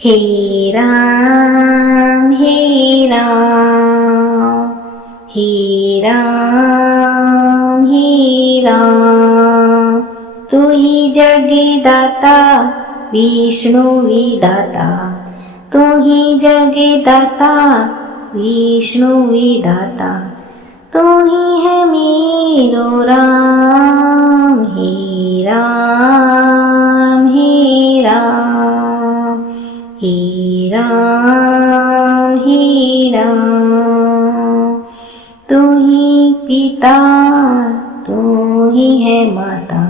हे राम हे राम हे राम हे राम। तू ही जगदाता विष्णु विधाता, तू ही जगदाता विष्णु विधाता। तू ही है मेरो राम हे राम हे राम हे राम हे राम। तू ही पिता तू ही है माता,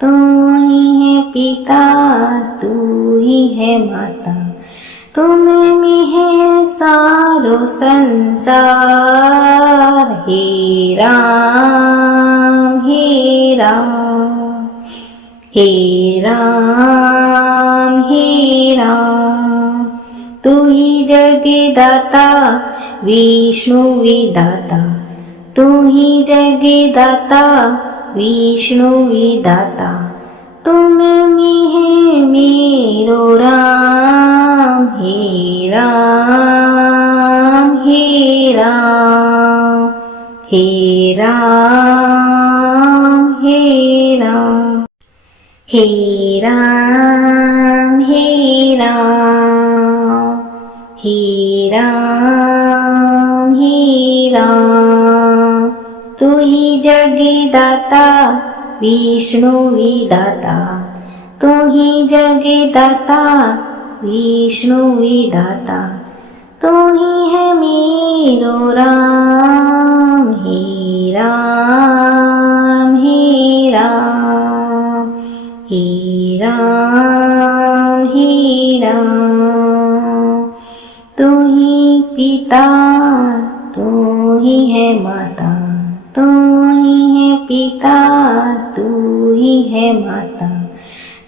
तू ही है पिता तू ही है माता। तुम में है सारो संसार हे राम हे राम हे राम हे राम। तू ही जगदाता विष्णु विधाता, तू ही जगदाता विष्णु विधाता। तुम में है मेरो राम हे राम हे राम हे राम हे राम हे राम हे राम हे राम हे राम। तू ही जगदाता विष्णु विधाता, तू ही जगदाता विष्णु विधाता। तू ही है मेरो राम हे राम हे राम हे राम हे राम। तू ही पिता तू ही है माता, तू ही है पिता तू ही है माता।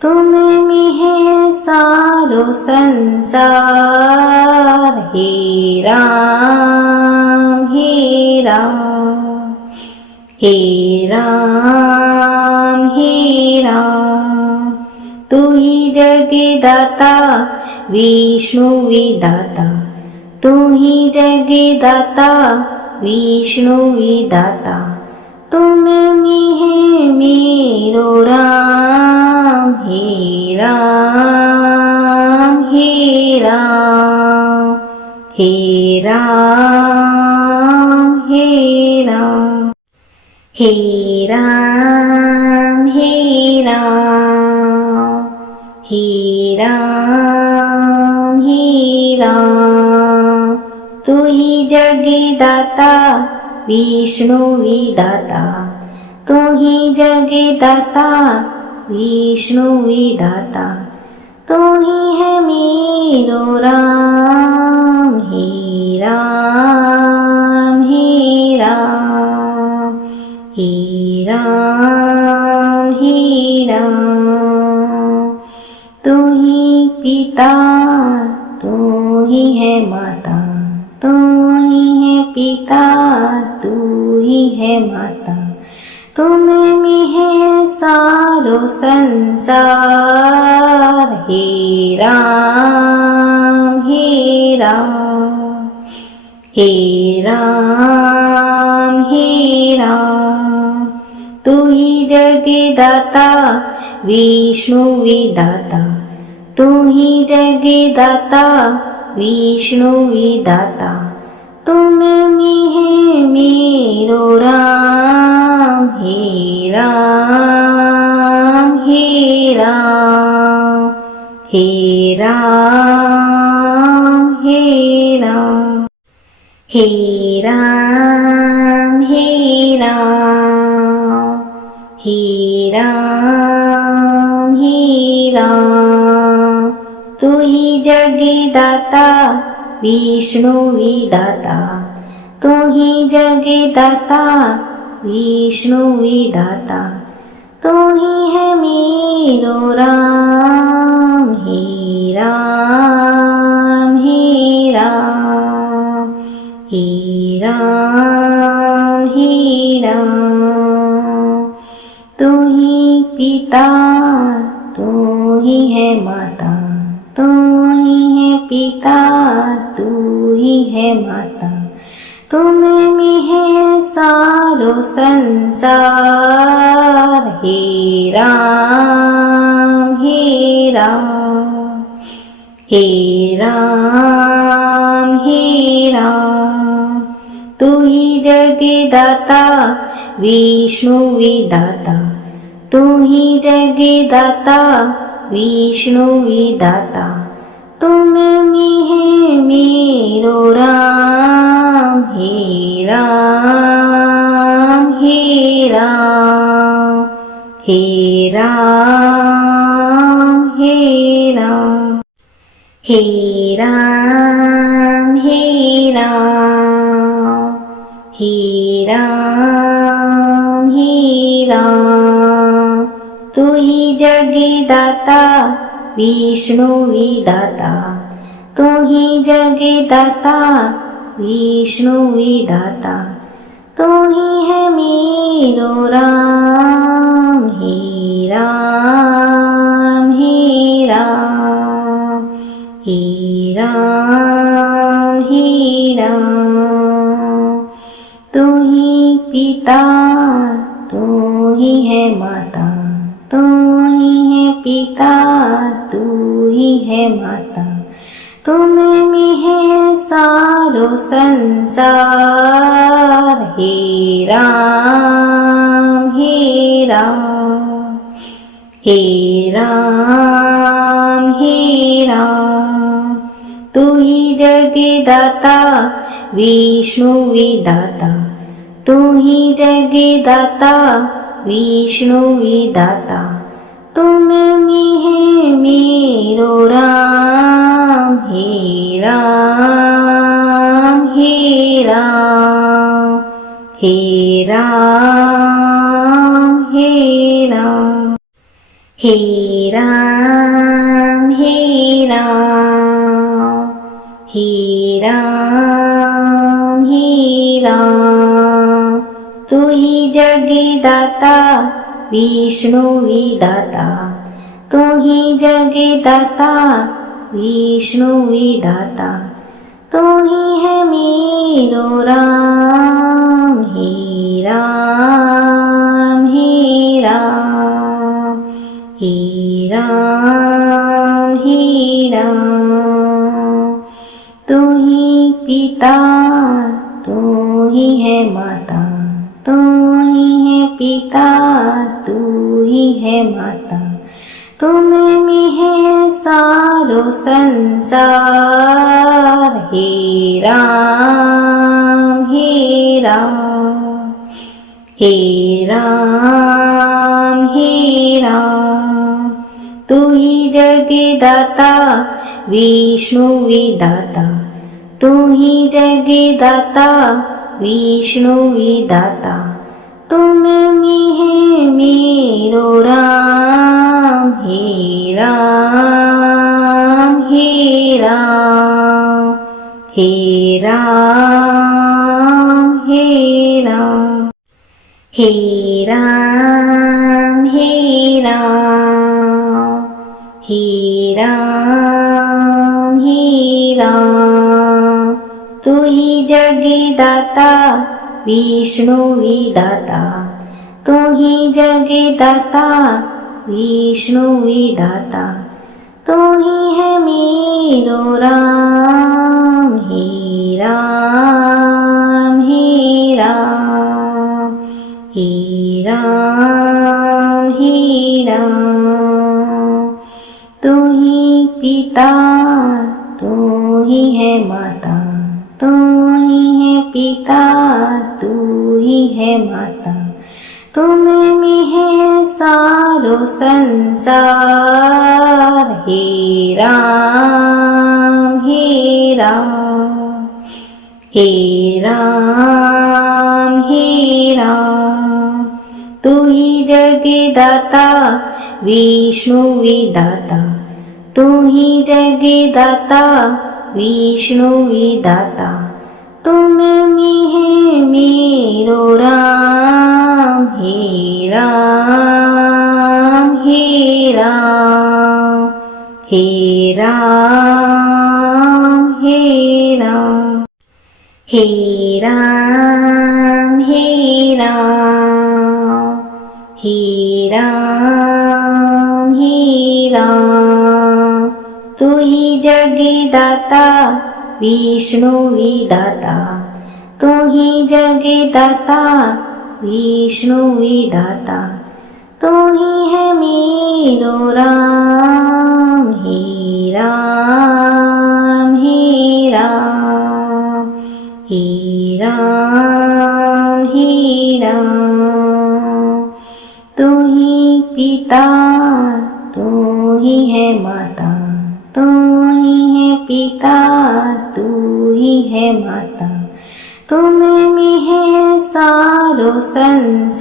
तुम में है सारो संसार हे राम हे राम हे राम हे राम। तू ही जगदाता विष्णु विधाता, तू ही जगदाता विष्णु विधाता। तुम में है मेरो राम हे राम हे राम हे राम हे राम हे राम हे राम हे राम हे राम। तू ही जगदाता विष्णु विधाता, तू ही जगदाता विष्णु विधाता। तू ही है मेरो राम हे राम हे राम हे राम हे राम। तू ही पिता तू ही है माता, तू ही है पिता तू ही है माता। तुम में है सारो संसार हे राम हे राम हे राम हे राम। तू ही जगदाता विष्णु विधाता, तू ही जगदाता विष्णु विधाता। तुम में है मेरो राम हे राम हे राम हे राम हे राम हे राम हे राम हे राम हे राम। तू ही जगदाता विष्णु विधाता, तू ही जगदाता विष्णु विधाता। तू ही है मेरो राम हे राम हे राम हे राम हे राम। तू ही पिता तू ही है माता, तू ही पिता तू ही है माता, तुम में है सारो संसार। हे राम हे राम, हे राम हे राम, तू ही जगदाता विष्णु विधाता, तू ही जगदाता विष्णु विधाता, तुम में है मेरो राम। हे राम हे राम, हे राम हे राम, हे राम हे राम, हे राम हे राम, तू ही जगदाता विष्णु विधाता, तू ही जगदाता विष्णु विधाता, तू ही है मेरो राम। हे राम हे राम, हे राम हे राम, तू ही पिता तू ही है माता, तू ही है पिता तू ही है माता, तुम में है सारो संसार। हे राम हे राम, हे राम हे राम, तू ही जगदाता विष्णु विधाता, तू ही जगदाता विष्णु विधाता, तुम में है मेरो राम। हे राम हे राम, हे राम हे राम, हे राम हे राम, हे राम हे राम, तू ही जगदाता विष्णु विधाता, तू ही जगदाता विष्णु विधाता, तू ही है मेरो राम। हे राम हे राम, हे राम हे राम, तू ही पिता तू ही है माता, तू ही है पिता तू ही है माता, तुम में है सारो संसार। हे राम हे राम, हे राम हे राम, तू ही जगदाता विष्णु विधाता, तू ही जगदाता विष्णु विधाता, तुम में है मेरो राम। हे राम हे राम, हे राम हे राम, हे राम हे राम, हे राम हे राम, तू ही जगदाता विष्णु विधाता, तू ही जगदाता विष्णु विधाता, तू ही है मेरो राम। हे राम हे राम, हे राम हे राम, तू ही पिता तू ही है माता, तू ही है पिता तू ही है माता, तुम में है सारो संसार। हे राम हे राम, हे राम हे राम, तू ही जगदाता विष्णु विधाता, तू ही जगदाता विष्णु विधाता, तुम में है मेरो राम। हे राम हे राम, हे राम राम। हे राम हे राम, हे राम हे राम। तू ही जगदाता विष्णु विधाता, तू ही जगदाता विष्णु विधाता। तू ही है मेरो राम, हे राम हे राम, हे राम हे राम। तू ही पिता, तू ही है माता, तू ही है पिता, तू ही है माता। तुम में है सारो संसार,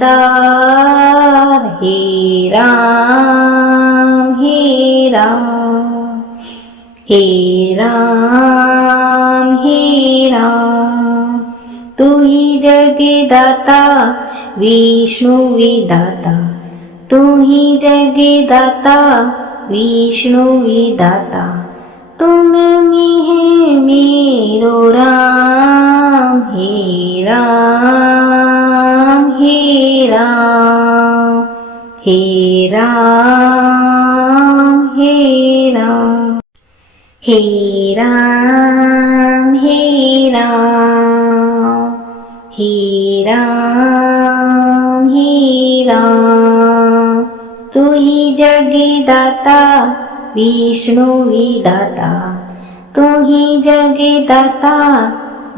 हे राम हे राम, हे राम हे राम। तू ही जगदाता विष्णु विधाता, तू ही जगदाता विष्णु विधाता। तुम में है मेरो राम, हे राम हे राम, हे राम हे राम, हे राम हे राम, हे राम हे राम। तू ही जगदाता विष्णु विधाता, तू ही जगदाता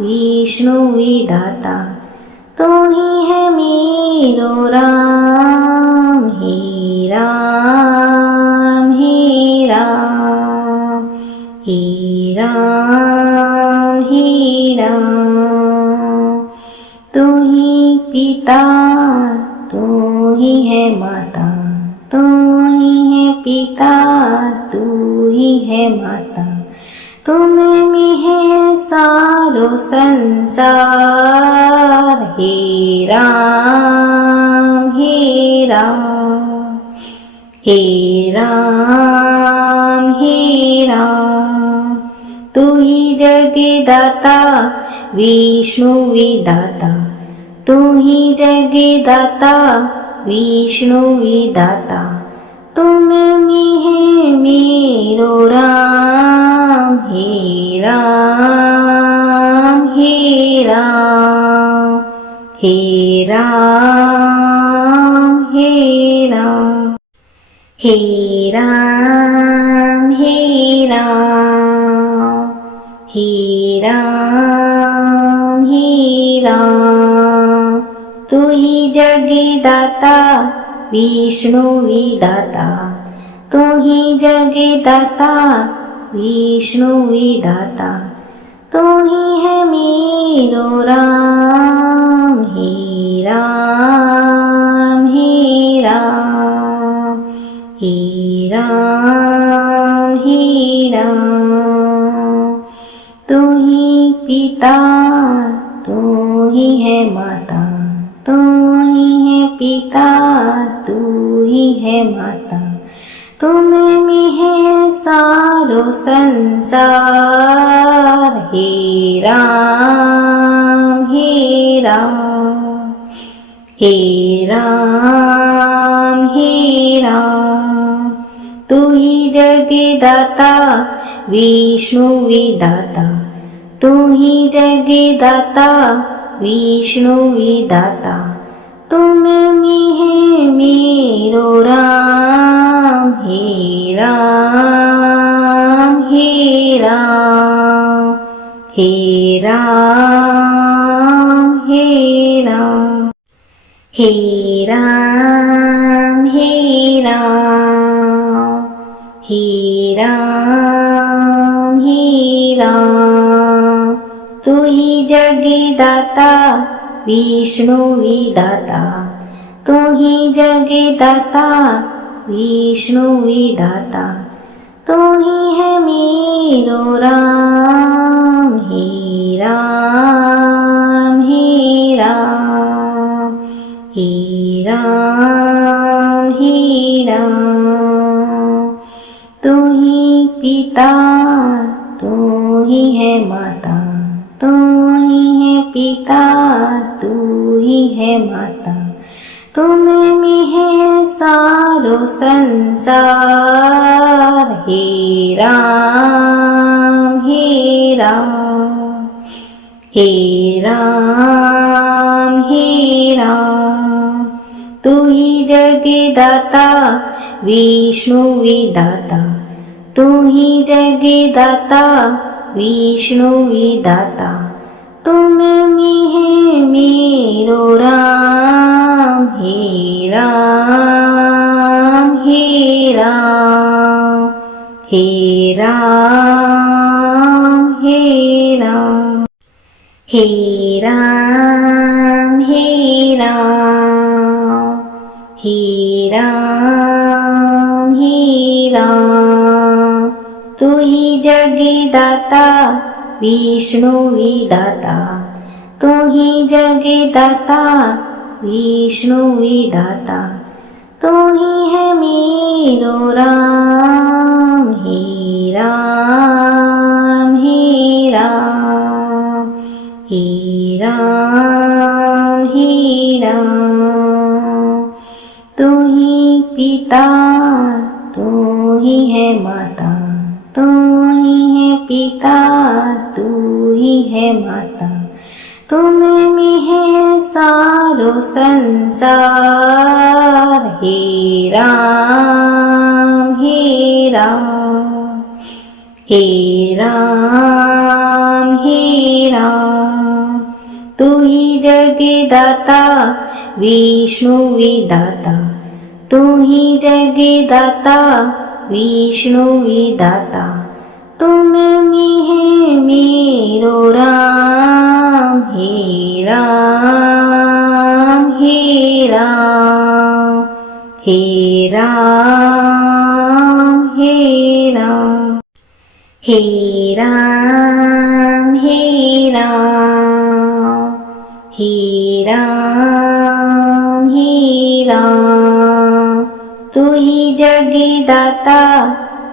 विष्णु विधाता। तू ही है मेरो राम, हे राम हे राम, हे राम हे राम। तू ही पिता, तू ही है माता, तू ही है पिता, तू ही है माता। तुम में है सारो संसार, हे राम हे राम, हे राम हे राम। तू ही जगदाता विष्णु विधाता, तू ही जगदाता विष्णु विधाता। तुम में है मेरो राम, हे राम हे राम, हे राम हे राम, हे राम हे राम, हे राम हे राम। तू ही जगदाता विष्णु विधाता, तू ही जगदाता विष्णु विधाता। तू ही है मेरो राम, हे राम हे राम, हे राम हे राम। तू ही पिता, तू ही है माता, तू ही है पिता, तू ही है माता। तुम में है सारो संसार, हे राम हे राम, हे राम हे राम। तू ही जगदाता विष्णु विधाता, तू ही जगदाता विष्णु विधाता। तुम में है मेरो राम, हे राम हे राम, हे राम हे राम, हे राम हे राम, हे राम हे राम। तू ही जगदाता विष्णु विधाता, तू ही जगदाता विष्णु विधाता। तू ही है मेरो राम, हे राम हे राम, हे राम हे राम। तू ही पिता, तू ही है माता, तू ही है पिता, तू ही है माता, तुम में है सारो संसार। हे राम हे राम, हे राम हे राम, तू ही जगदाता विष्णु विधाता, तू ही जगदाता विष्णु विधाता, तुम में है मेरो राम। हे राम हे राम, हे राम हे राम, हे राम हे राम, हे राम हे राम, तू ही जगदाता विष्णु विधाता, तू ही जगदाता विष्णु विधाता, तू ही है मेरो राम। हे राम हे राम, हे राम हे राम, तू ही पिता, तू ही है माता, तू ही है पिता, तू ही है माता, तुम में है सारो संसार। हे राम हे राम, हे राम हे राम, तू ही जगदाता विष्णु विधाता, तू ही जगदाता विष्णु विधाता, तुम में है मेरो राम। हे राम हे राम, हे राम हे राम, हे राम हे राम, हे राम हे राम, तू ही जगदाता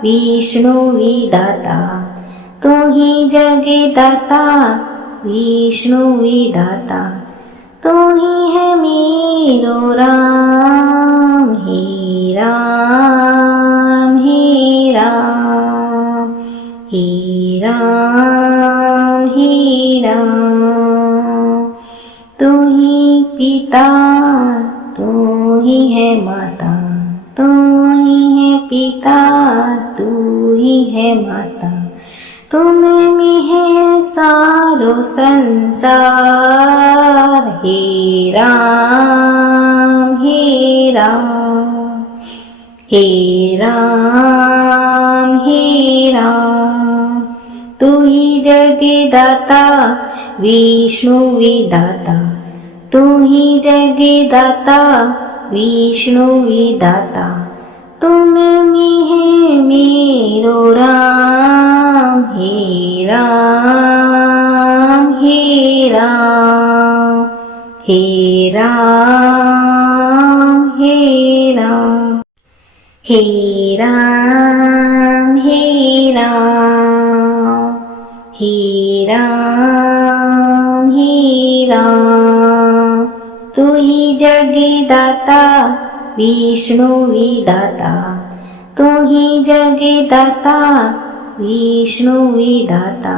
विष्णु विधाता, तू ही जगदाता विष्णु विधाता, तू ही है मेरो राम। हे राम हे राम, हे राम हे राम, तू ही पिता, तू ही है माता, तू ही है पिता, तू ही है माता, तुम में है सारो संसार। हे राम हे राम, हे राम हे राम, तू ही जगदाता विष्णु विधाता, तू ही जगदाता विष्णु विधाता, तुम में है मेरो राम। हे राम हे राम, हे राम हे राम, हे राम हे राम, हे राम हे राम, तू ही जगदाता विष्णु विधाता, तू ही जगदाता विष्णु विधाता,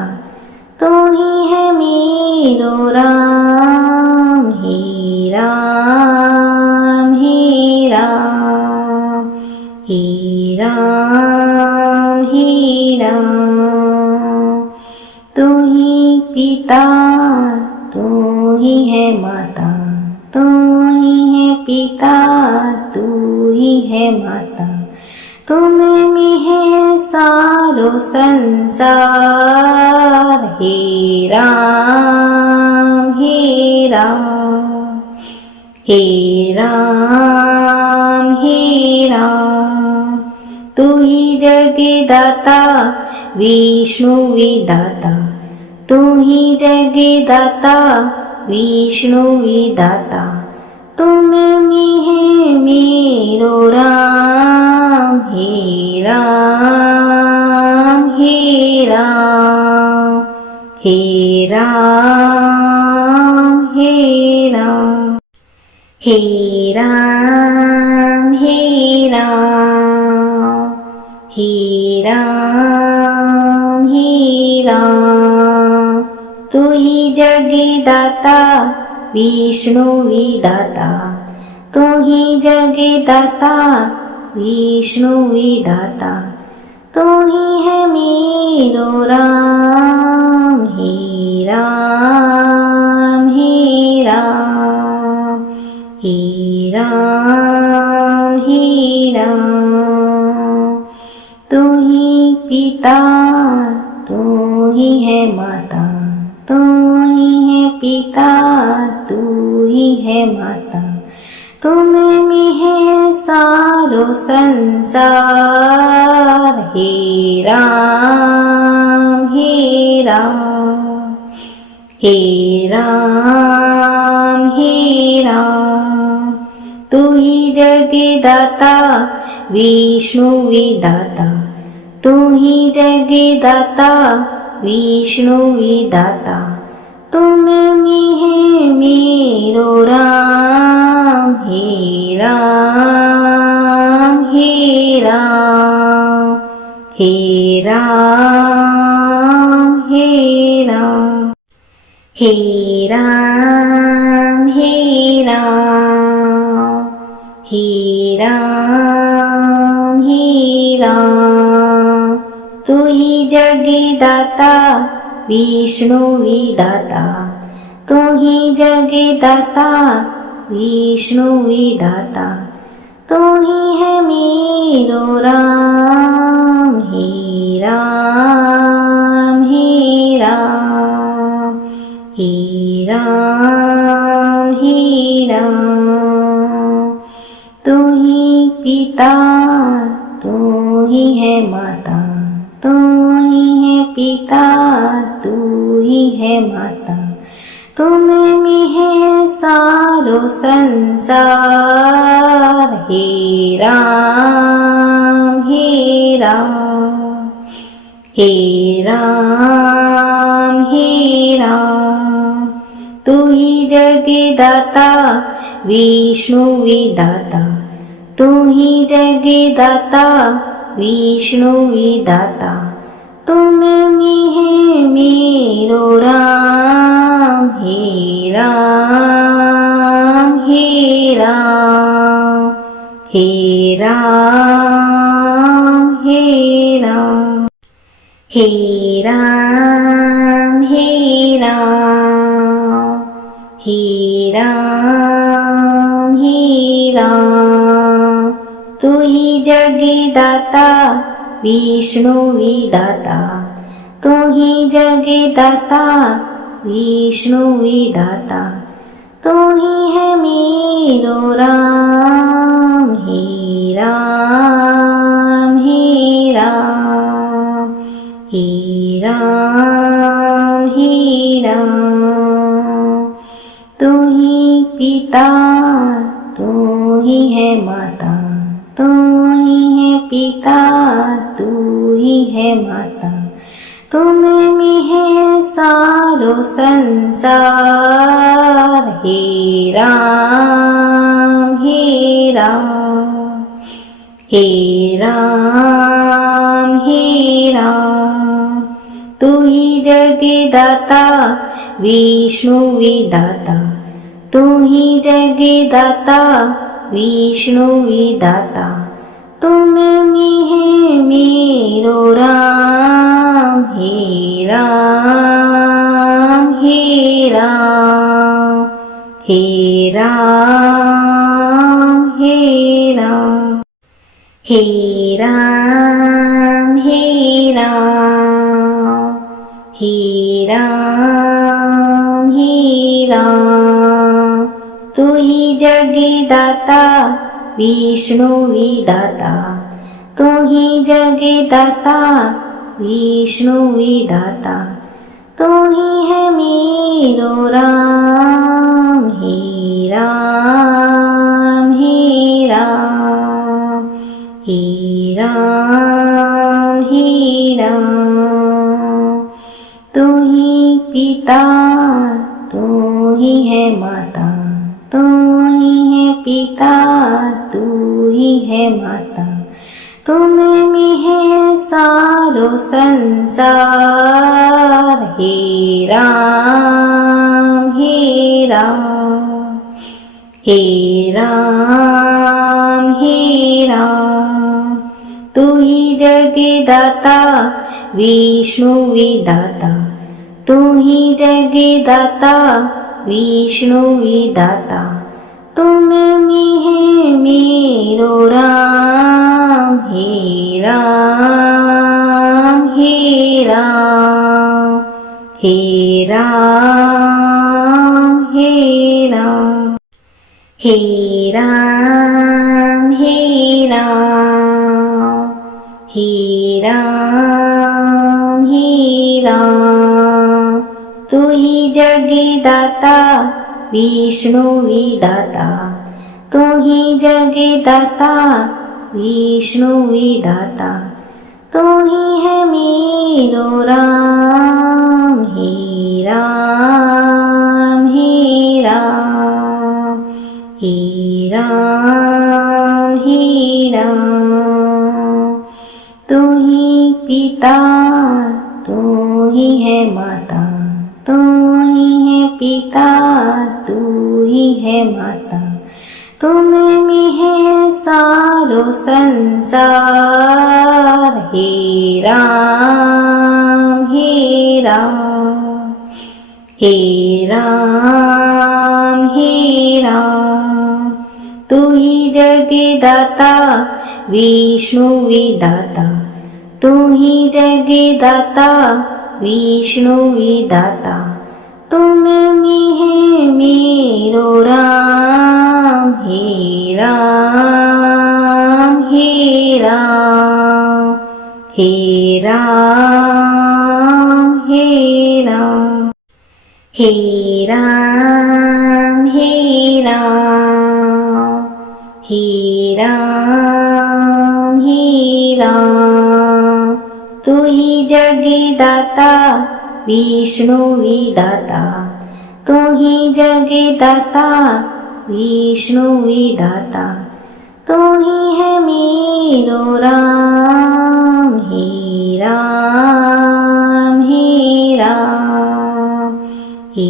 तू ही है मेरो राम। हे राम हे राम, हे राम हे राम, तू ही पिता, तू ही है माता, तू ही है पिता, तू ही है माता, तुम में है सारो संसार। हे राम हे राम, हे राम हे राम, तू ही जगदाता विष्णु विधाता, तू ही जगदाता विष्णु विधाता, तुम में है मेरो राम। हे राम हे राम, हे राम, हे राम, हे राम, हे राम, हे राम, हे राम। तू ही जगदाता विष्णु विधाता, तू ही जगदाता विष्णु विधाता, तू ही है मेरो राम, हे राम, हे राम, हे राम, हे राम। तू ही पिता, तू ही है माता, तू ही है पिता, तू ही है माता, तुम में है सारो संसार, हे राम, हे राम, हे राम, हे राम। तू ही जगदाता विष्णु विधाता, तू ही जगदाता विष्णु विधाता, तुम में है मेरो राम, हे राम, हे राम, हे राम, हे राम, हे राम, हे राम, हे राम, हे राम। तू ही जगदाता विष्णु विधाता, तू ही जगदाता विष्णु विधाता, तू ही है मेरो राम, हे राम, हे राम, हे राम, हे राम। तू ही पिता, तू ही है माता, तू ही है पिता, तू ही है माता, तुम में है सारो संसार, हे राम, हे राम, हे राम, हे राम। तू ही जगदाता विष्णु विधाता, तू ही जगदाता विष्णु विधाता, तुम में है मेरो राम, हे राम, हे राम, हे राम, हे राम, हे राम, हे राम, हे राम, हे राम। तू ही जगदाता विष्णु विधाता, तू ही जगदाता विष्णु विधाता, तू ही है मेरो राम, हे राम, हे राम, हे राम, हे राम। तू ही पिता, तू ही है माता, तू ही है पिता, तू ही है माता, तुम में है सारो संसार, हे राम, हे राम, हे राम, हे राम। तू ही जगदाता विष्णु विधाता, तू ही जगदाता विष्णु विधाता, तुम में है मेरो राम, हे राम, हे राम, हे राम, हे राम, हे राम, हे राम, हे राम, हे राम। तू ही जगदाता विष्णु विधाता, तू ही जगदाता विष्णु विधाता, तू ही है मेरो राम, हे राम, हे राम, हे राम, हे राम। पिता तू ही है माता, तू ही है पिता तू ही है माता, तुम में है सारो संसार। हे राम हे राम हे राम हे राम, तू ही जगदाता विष्णु विधाता, तू ही जगदाता विष्णु विधाता, तुम में है मेरो राम। हे राम हे राम हे राम हे राम हे राम हे राम हे राम हे राम, तू ही जगदाता विष्णु विधाता, तू ही जगदाता विष्णु विधाता, तू ही है मेरो राम। हे राम हे राम हे राम हे राम, तू ही पिता तू ही है माता, तू ही है पिता तू ही है माता, तुम में है सारो संसार। हे राम हे राम हे राम हे राम, तू ही जगदाता विष्णु विधाता, तू ही जगदाता विष्णु विधाता, तुम में है मेरो राम। हे राम हे राम हे राम हे राम हे राम हे राम हे राम हे राम, तू ही जगदाता विष्णु विधाता, तू ही जगदाता विष्णु विधाता, तू ही है मेरो राम। हे राम हे राम हे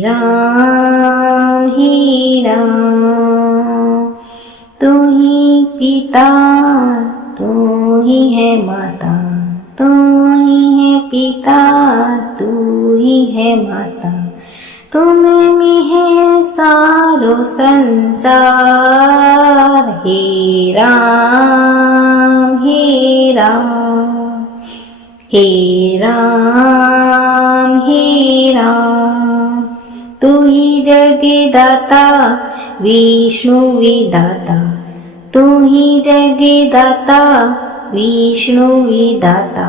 राम हे राम, तू ही पिता तू ही है माता, तू ही है पिता तू ही है माता, तुम में है सारो संसार। हे राम हे राम हे राम हे राम, तू ही जगदाता विष्णु विधाता, तू ही जगदाता विष्णु विधाता,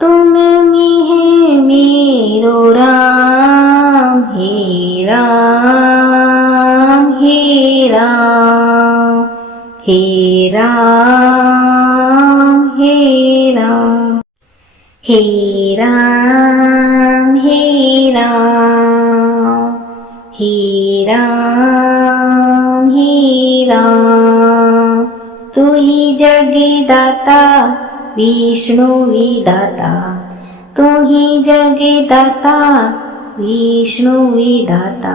तुम में है मेरो राम। हे राम हे राम हे राम हे राम हे राम हे राम हे राम हे राम, तू ही जगदाता विष्णु विधाता, तू ही जगदाता विष्णु विधाता,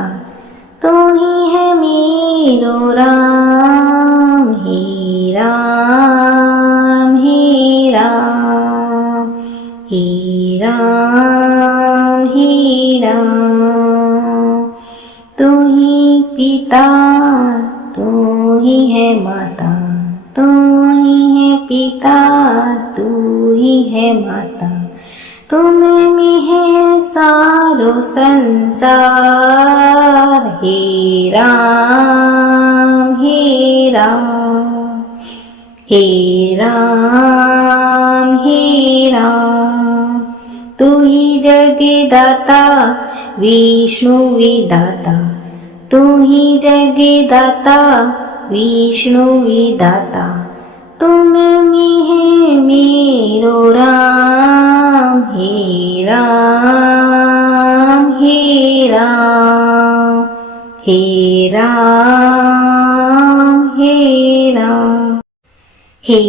तू ही है मेरो राम। हे राम हे राम हे राम हे राम, तू ही पिता तू ही है माता, तू ही है पिता तू ही है माता, तुम में है सारो संसार। हे राम हे राम हे राम हे राम, तू ही जगदाता विष्णु विधाता, तू ही जगदाता विष्णु विधाता, तुम में है मेरो राम। हे राम हे राम, हे राम, हे राम, हे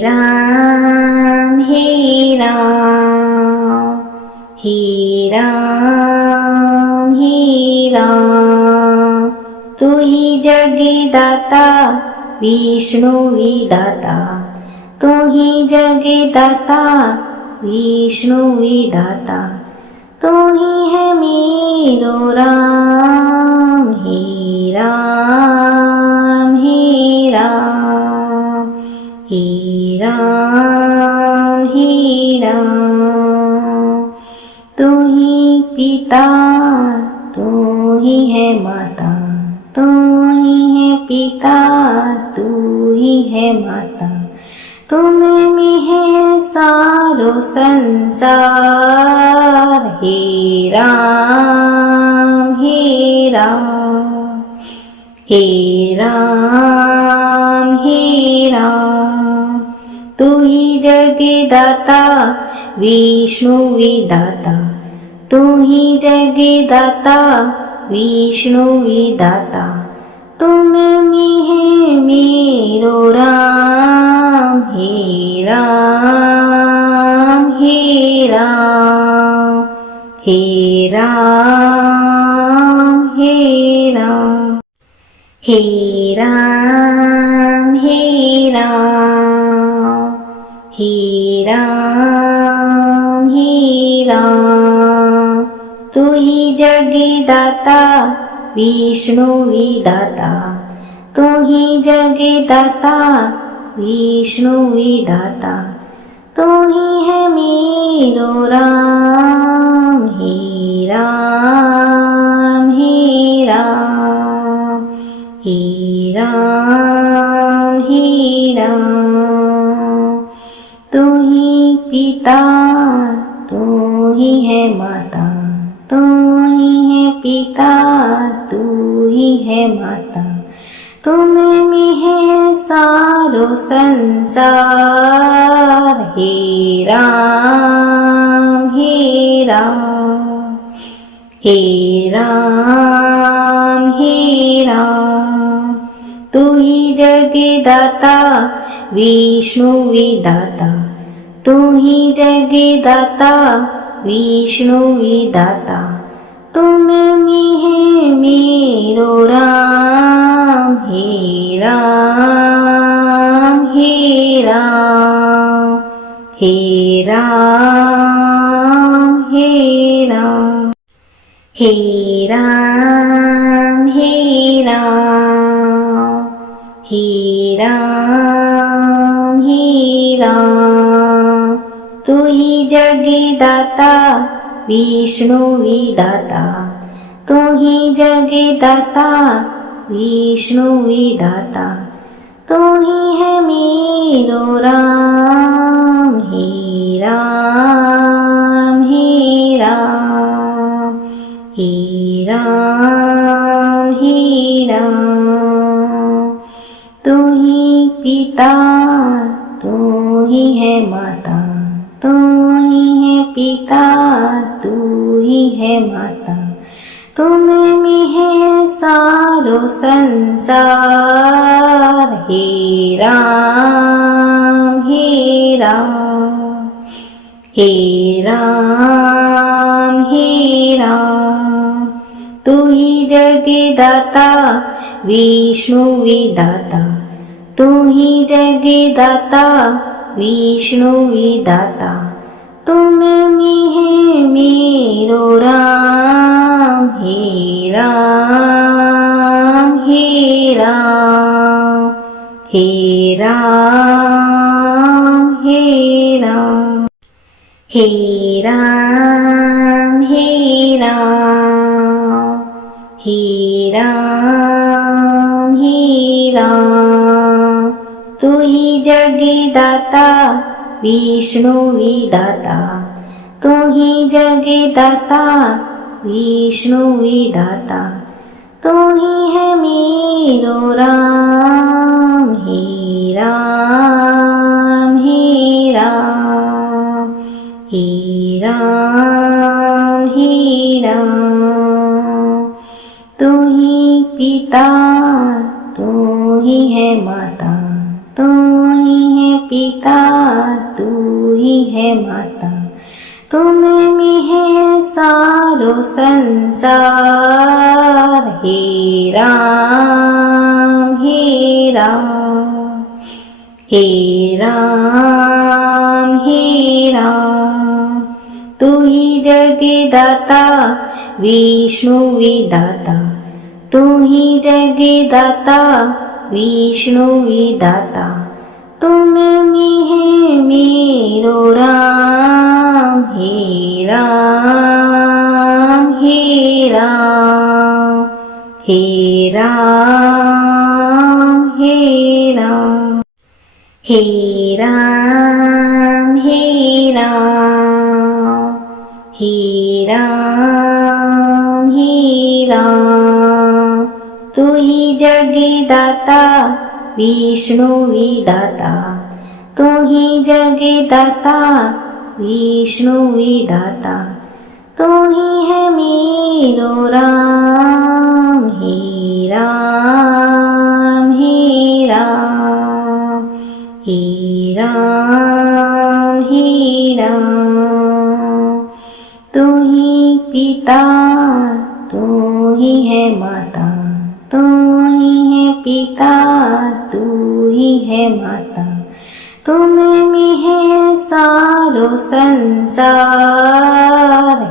राम, हे राम, हे राम, हे राम। तू ही जगदाता विष्णु विधाता, तू ही जगदाता विष्णु विधाता, तू ही है मेरो राम, हे राम, हे राम, हे राम, हे राम। तू ही पिता, तू ही है माता, तू ही है पिता, तू ही है माता, तुम में है सारो संसार, हे राम, हे राम, हे राम, हे राम। तू ही जगदाता विष्णु विधाता, तू ही जगदाता विष्णु विधाता, तुम में है मेरो राम, हे राम, हे राम, हे राम, हे राम, हे राम, हे राम, हे राम, हे राम। तू ही जगदाता विष्णु विधाता, तू ही जगदाता विष्णु विधाता, तू ही है मेरो राम, हे राम, हे राम, हे राम, हे राम। तू ही पिता, तू ही है माता, तू ही है पिता, तू ही है माता, तुम में है सारो संसार, हे राम, हे राम, हे राम, हे राम। तू ही जगदाता विष्णु विधाता, तू ही जगदाता विष्णु विधाता, तुम में है मेरो राम, हे राम, हे राम, हे राम, हे राम, हे राम, हे राम, हे राम, हे राम। तू ही जगदाता विष्णु विधाता, तू ही जगदाता विष्णु विधाता, तू ही है मेरो राम, हे राम, हे राम, हे राम, हे राम। तू ही पिता, तू ही है माता, तू ही है पिता, तू ही है माता, तुम में है सारो संसार, हे राम, हे राम, हे राम, हे राम। तू ही जगदाता विष्णु विधाता, तू ही जगदाता विष्णु विधाता, तुम में है मेरो राम, हे राम, हे राम, हे राम, हे राम, हे राम, हे राम, हे राम, हे राम। तू ही जगदाता विष्णु विधाता, तू ही जगदाता विष्णु विधाता, तू ही है मेरो राम, हे राम, हे राम, हे राम, हे राम। तू ही पिता तू ही है माता, तू ही है पिता तू ही है माता, तुम में है सारो संसार। हे राम हे राम हे राम हे राम। तू ही जगदाता विष्णु विधाता, तू ही जगदाता विष्णु विधाता, तुम में है मेरो राम। हे राम हे राम हे राम हे राम हे राम हे राम हे राम हे राम। तू ही जगदाता विष्णु विधाता, तू ही जगदाता विष्णु विधाता, तू ही है मेरो राम। हे राम हे राम हे राम हे राम। तू ही पिता तू ही है माता, तू ही है पिता तू ही है माता, तुम में है सारो संसार।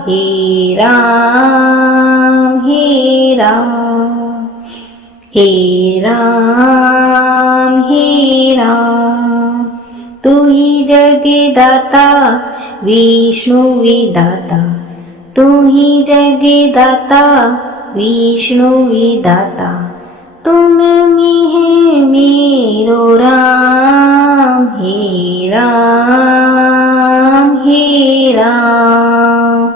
हे राम हे राम हे राम हे राम। तू ही जगदाता विष्णु विधाता, तू ही जगदाता विष्णु विधाता, तुम में है मेरो राम। हे राम हे राम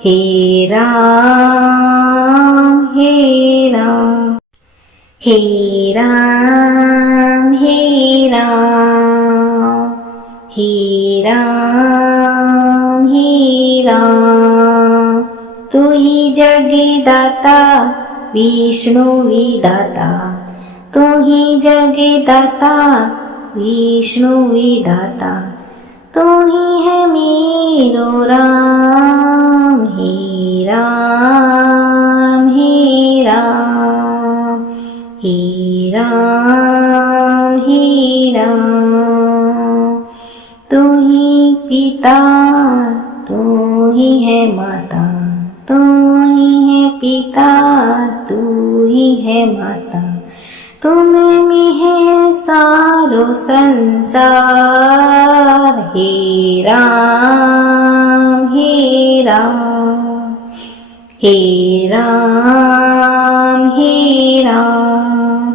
हे राम हे राम हे राम हे राम हे राम हे राम। तू ही जगदाता विष्णु विधाता, तू ही जगदाता विष्णु विधाता, तू ही है मेरो राम। हे राम हे राम हे राम हे राम। तू ही पिता तू ही है माता, तू ही है पिता तू ही है माता, तुम में है सारो संसार। हे राम हे राम हे राम हे राम।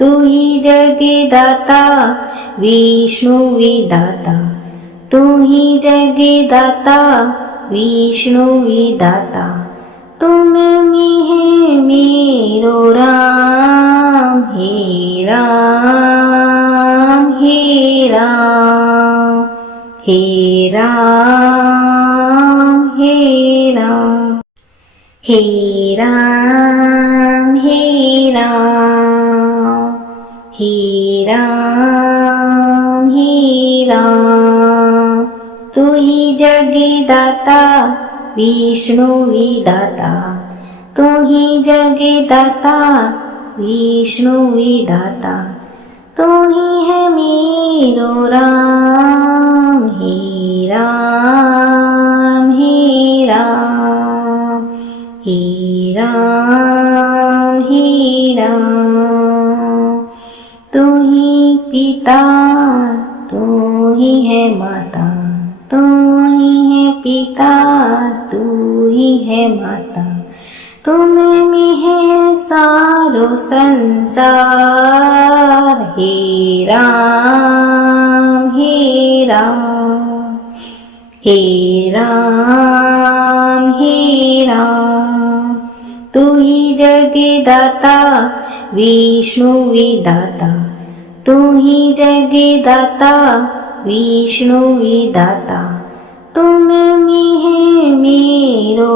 तू ही जगदाता विष्णु विधाता, तू ही जगदाता विष्णु विधाता, तुम में है मेरो राम। हे राम हे राम हे राम हे राम हे राम हे राम हे राम हे राम। तू ही जगदाता विष्णु विधाता, तू ही जगदाता विष्णु विधाता, तू ही है मेरो राम। हे राम हे राम हे राम हे राम। तू ही पिता तू ही है माता, तू ही है पिता तू ही है माता, तुम में है सारो संसार। हे राम हे राम हे राम हे राम। तू ही जगदाता विष्णु विधाता, तू ही जगदाता विष्णु विधाता, तुम में है मेरो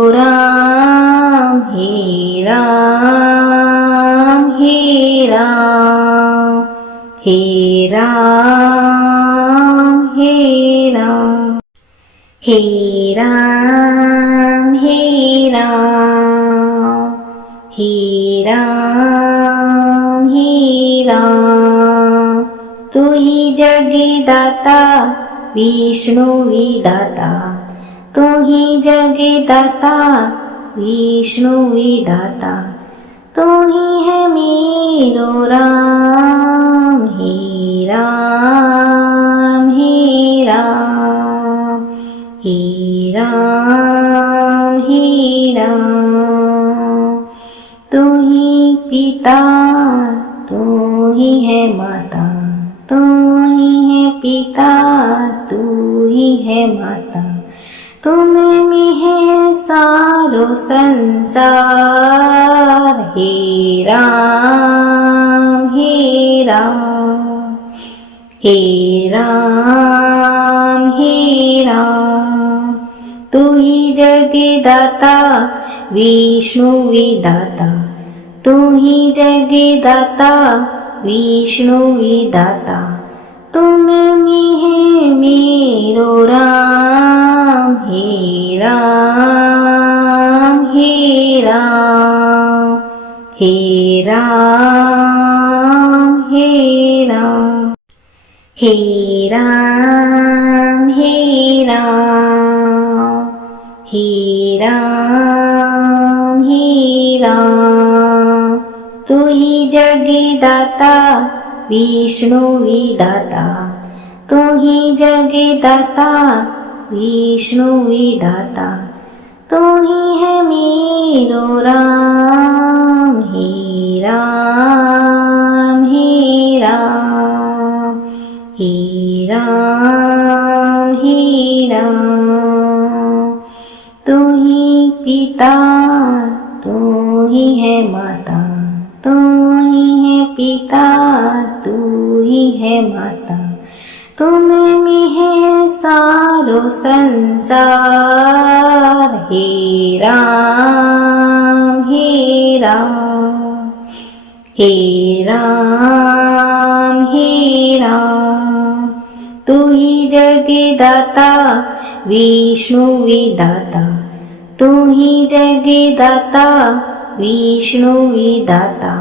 राम हे राम, हे राम हे राम। तू ही जगदाता विष्णु विधाता, तू ही जगदाता विष्णु विधाता। तू ही है मेरो राम, हे राम हे राम, हे राम हे राम। तू ही पिता, तू ही है माता, तू ही है पिता, तू ही है माता। तुम में है सारो संसार, हे राम हे राम, हे राम हे राम। तू ही जगदाता विष्णु विधाता, तू ही जगदाता विष्णु विधाता। तुम में है मेरो राम, हे राम हे राम, हे राम हे राम, हे राम हे राम, हे राम हे राम। तू ही जगदाता विष्णु विधाता, तू ही जगदाता विष्णु विधाता। तू ही है मेरो राम, हे राम हे राम, हे राम हे राम। तू ही पिता, तू ही है माता, तू ही है पिता, तू ही है माता। तुम में है सारो संसार, हे राम हे राम, हे राम हे राम। तू ही जगदाता विष्णु विधाता, तू ही जगदाता विष्णु विधाता।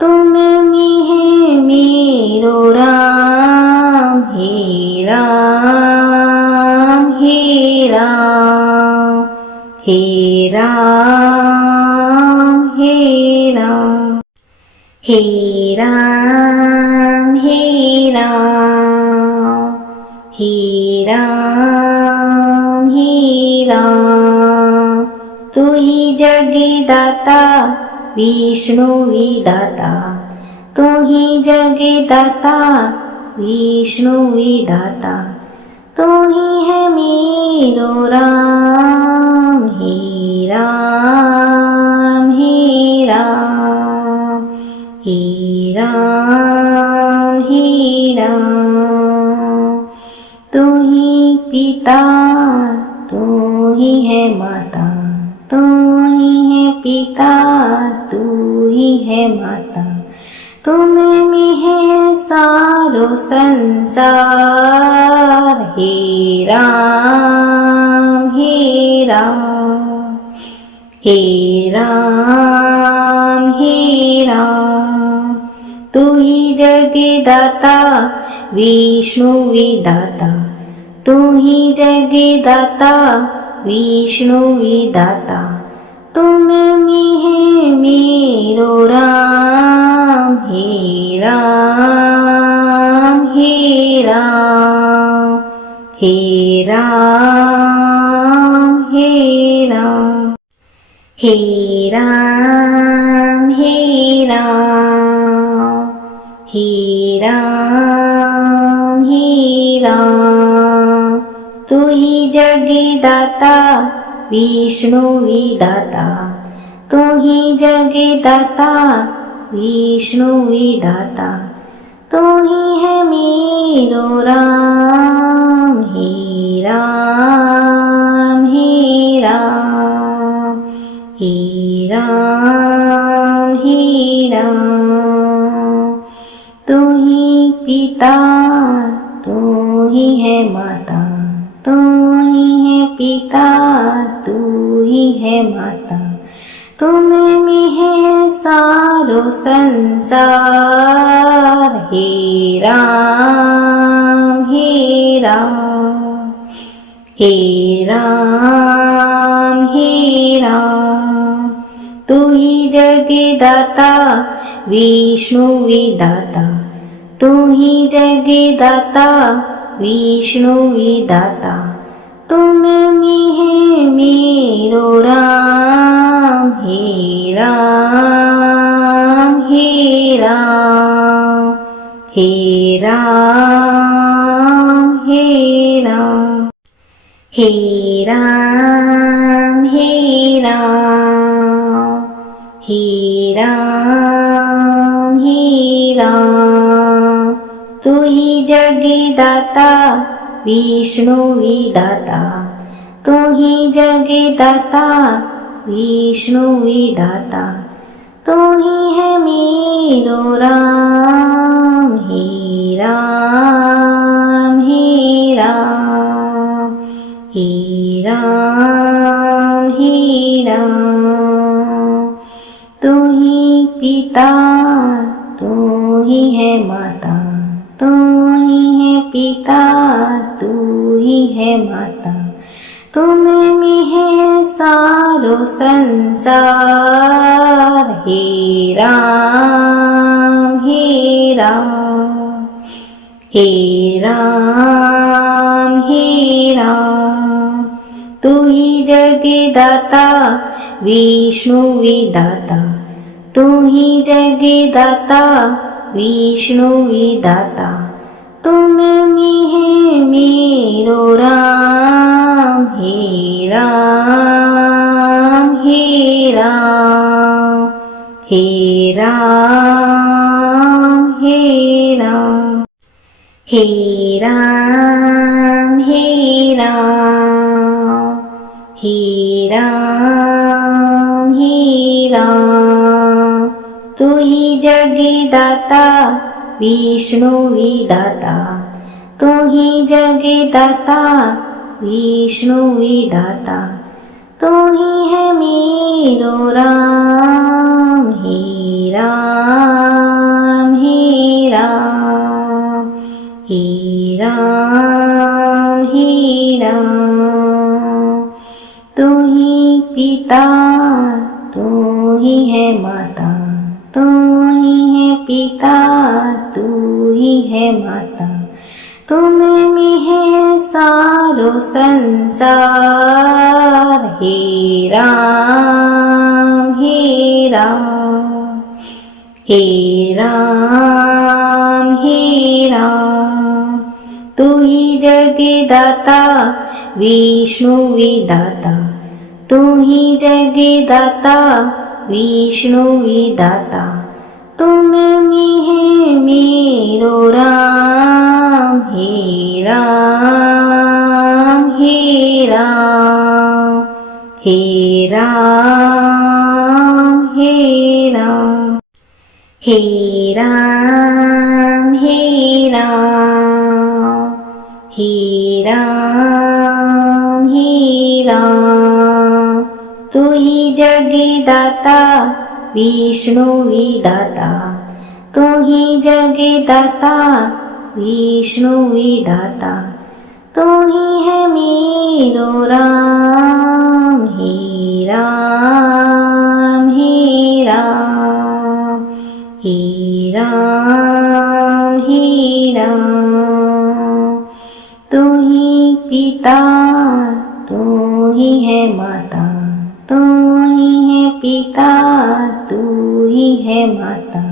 तुम में है मेरो राम, हे राम हे राम, हे राम हे राम, हे राम हे राम, हे राम हे राम। तू ही जगदाता विष्णु विधाता, तू ही जगदाता विष्णु विधाता। तू ही है मेरो राम, हे राम हे राम, हे राम हे राम। तू ही पिता, तू ही है माता, तू ही है पिता, तू ही है माता। तुम में है सारो संसार, हे राम हे राम, हे राम हे राम। तू ही जगदाता विष्णु विधाता, तू ही जगदाता विष्णु विधाता। तुम में है मेरो राम, हे राम हे राम, हे राम हे राम, हे राम हे राम, हे राम हे राम। तू ही जगदाता विष्णु विधाता, तू ही जगदाता विष्णु विधाता। तू ही है मेरो राम, हे राम हे राम, हे राम हे राम। तू ही पिता, तू ही है माता, तू ही है पिता तू ही है माता, तुम में है सारो संसार। हे राम हे राम हे राम हे राम, तू ही जगदाता विष्णु विदाता, तू ही जगदाता विष्णु विदाता, तुम में है मेरो राम। हे राम हे राम हे राम हे राम हे राम हे राम हे राम हे राम, तू ही जगदाता विष्णु विदाता, तू ही जगदाता विष्णु विदाता, तू ही है मेरो राम। हे राम हे राम हे राम हे राम, तू ही पिता तू ही है माता, तू ही है पिता तू ही है माता, तुम में है सारो संसार। हे राम हे राम हे राम हे राम, तू ही जगदाता विष्णु विदाता, तू ही जगदाता विष्णु विदाता, तुम में है मेरो राम। हे राम हे राम हे राम हे राम हे राम हे राम हे राम हे राम, तू ही जगदाता विष्णु विदाता, तू ही जगदाता विष्णु विदाता, तू ही है मेरो राम। हे राम हे राम हे राम हे राम, तू ही पिता तू ही है माता, तू ही है पिता तू ही है माता, तुम में है सारो संसार। हे राम हे राम हे राम हे राम, तू ही जगदाता विष्णु विदाता, तू ही जगदाता विष्णु विदाता, तुम में है मेरो राम। हे राम हे राम हे राम हे राम हे राम हे राम हे राम हे राम, तू ही जगदाता विष्णु विदाता, तू ही जगदाता विष्णु विदाता, तू ही है मेरो राम। हे राम हे राम हे राम हे राम, तू ही पिता तू ही है माता, तू ही है पिता तू ही है माता,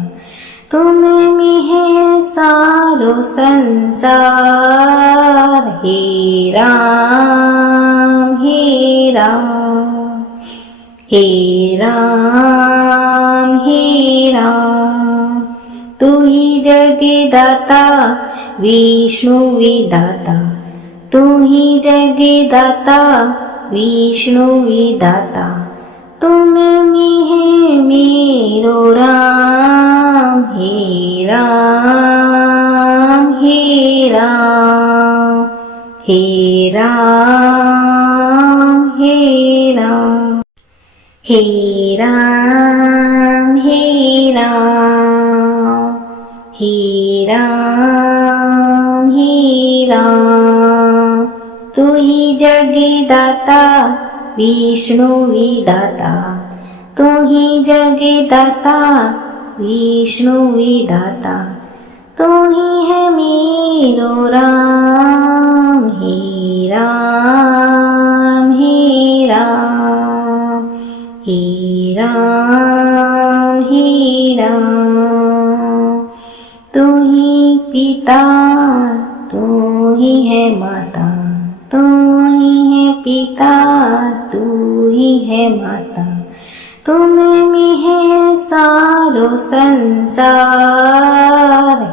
तुम में है सारो संसार। हे राम हे राम हे राम हे राम, तू ही जगदाता विष्णु विदाता, तू ही जगदाता विष्णु विदाता, तुम में है मेरो राम। हे राम हे राम हे राम राम। हे राम हे राम, हे राम हे राम। तू ही जगदाता विष्णु विधाता, तू ही जगदाता विष्णु विधाता। तू ही है मेरो राम, हे राम हे राम, हे राम हे राम। तू ही पिता, तू ही है माता, तू ही है पिता, तू ही है माता। तुम में है सारो संसार,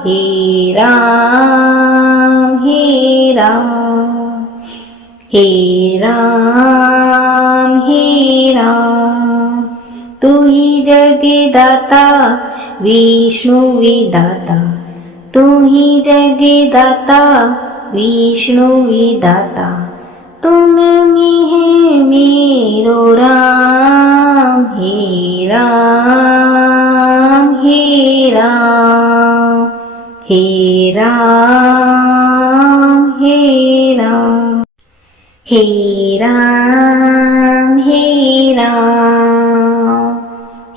हे राम हे राम, हे राम हे राम। तू ही जगदाता विष्णु विधाता, तू ही जगदाता विष्णु विधाता। तुम में है मेरो राम, हे राम हे राम, हे राम हे राम, हे राम हे राम,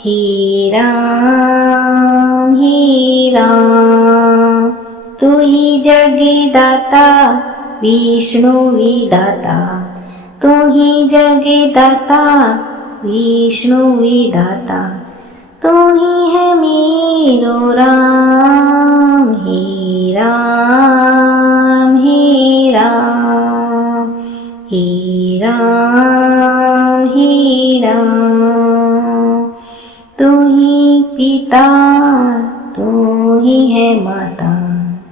हे राम हे राम। तू ही जगदाता विष्णु विधाता, तू ही जगदाता विष्णु विधाता। तू ही है मेरो राम, हे राम हे राम, हे राम हे राम। तू ही पिता, तू ही है माता,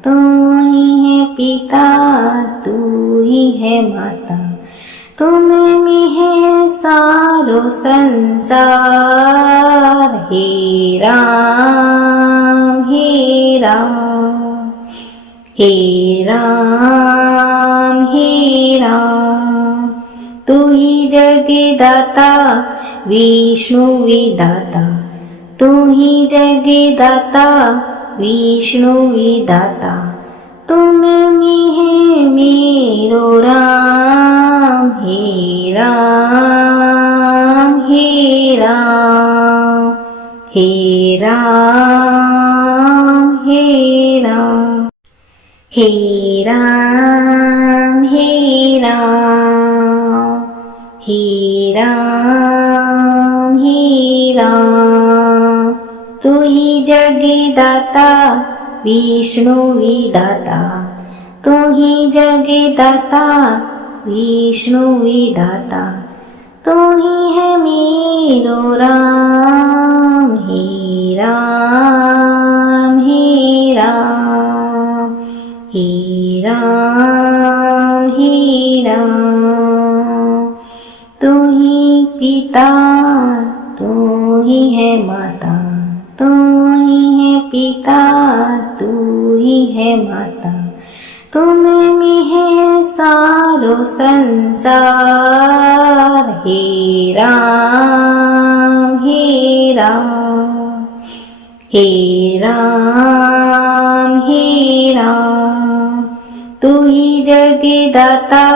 तू ही है पिता, तू ही है माता। तुम में है सारो संसार, हे राम हे राम, हे राम हे राम। तू ही जगदाता विष्णु विधाता, तू ही जगदाता विष्णु विधाता। तुम में है मेरो राम, हे राम हे राम, हे राम हे राम, हे राम हे राम, हे राम हे राम। तू ही जगदाता विष्णु विधाता, तू ही जगदाता विष्णु विधाता। तू ही है मेरो राम, हे राम हे राम, हे राम हे राम। तू ही पिता, तू ही है माता, तू ही है पिता, तू ही है माता। तुम में है सारो संसार, हे राम हे राम, हे राम हे राम। तू ही जगदाता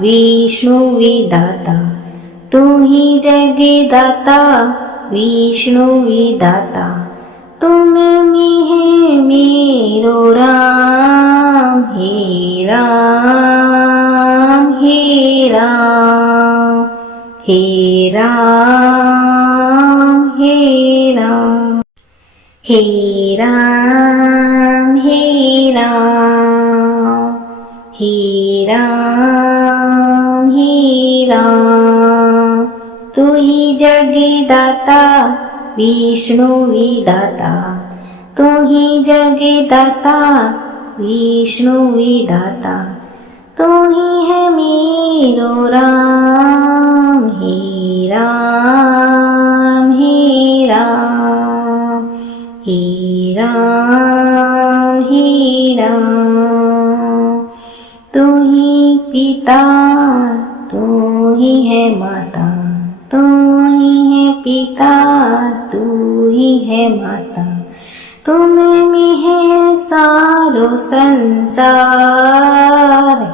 विष्णु विधाता, तू ही जगदाता विष्णु विधाता। तुम में है मेरो राम, हे राम हे राम, हे राम हे राम, हे राम हे राम, हे राम हे राम। तू ही जगदाता विष्णु विधाता, तू ही जगदाता विष्णु विधाता। तू ही है मेरो राम, हे राम हे राम, हे राम हे राम। तू ही पिता, तू ही है माता, तू ही है पिता तू ही है माता, तुम्हें में है सारो संसार।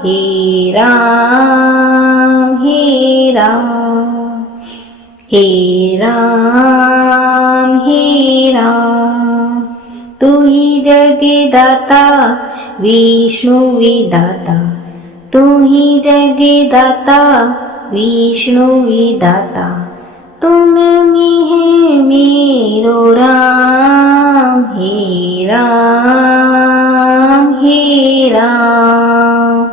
हे राम हे राम हे राम हे राम, तू ही जगदाता विष्णु विधाता, तू ही जगदाता विष्णु विधाता, तुम में है मेरो राम। हे राम हे राम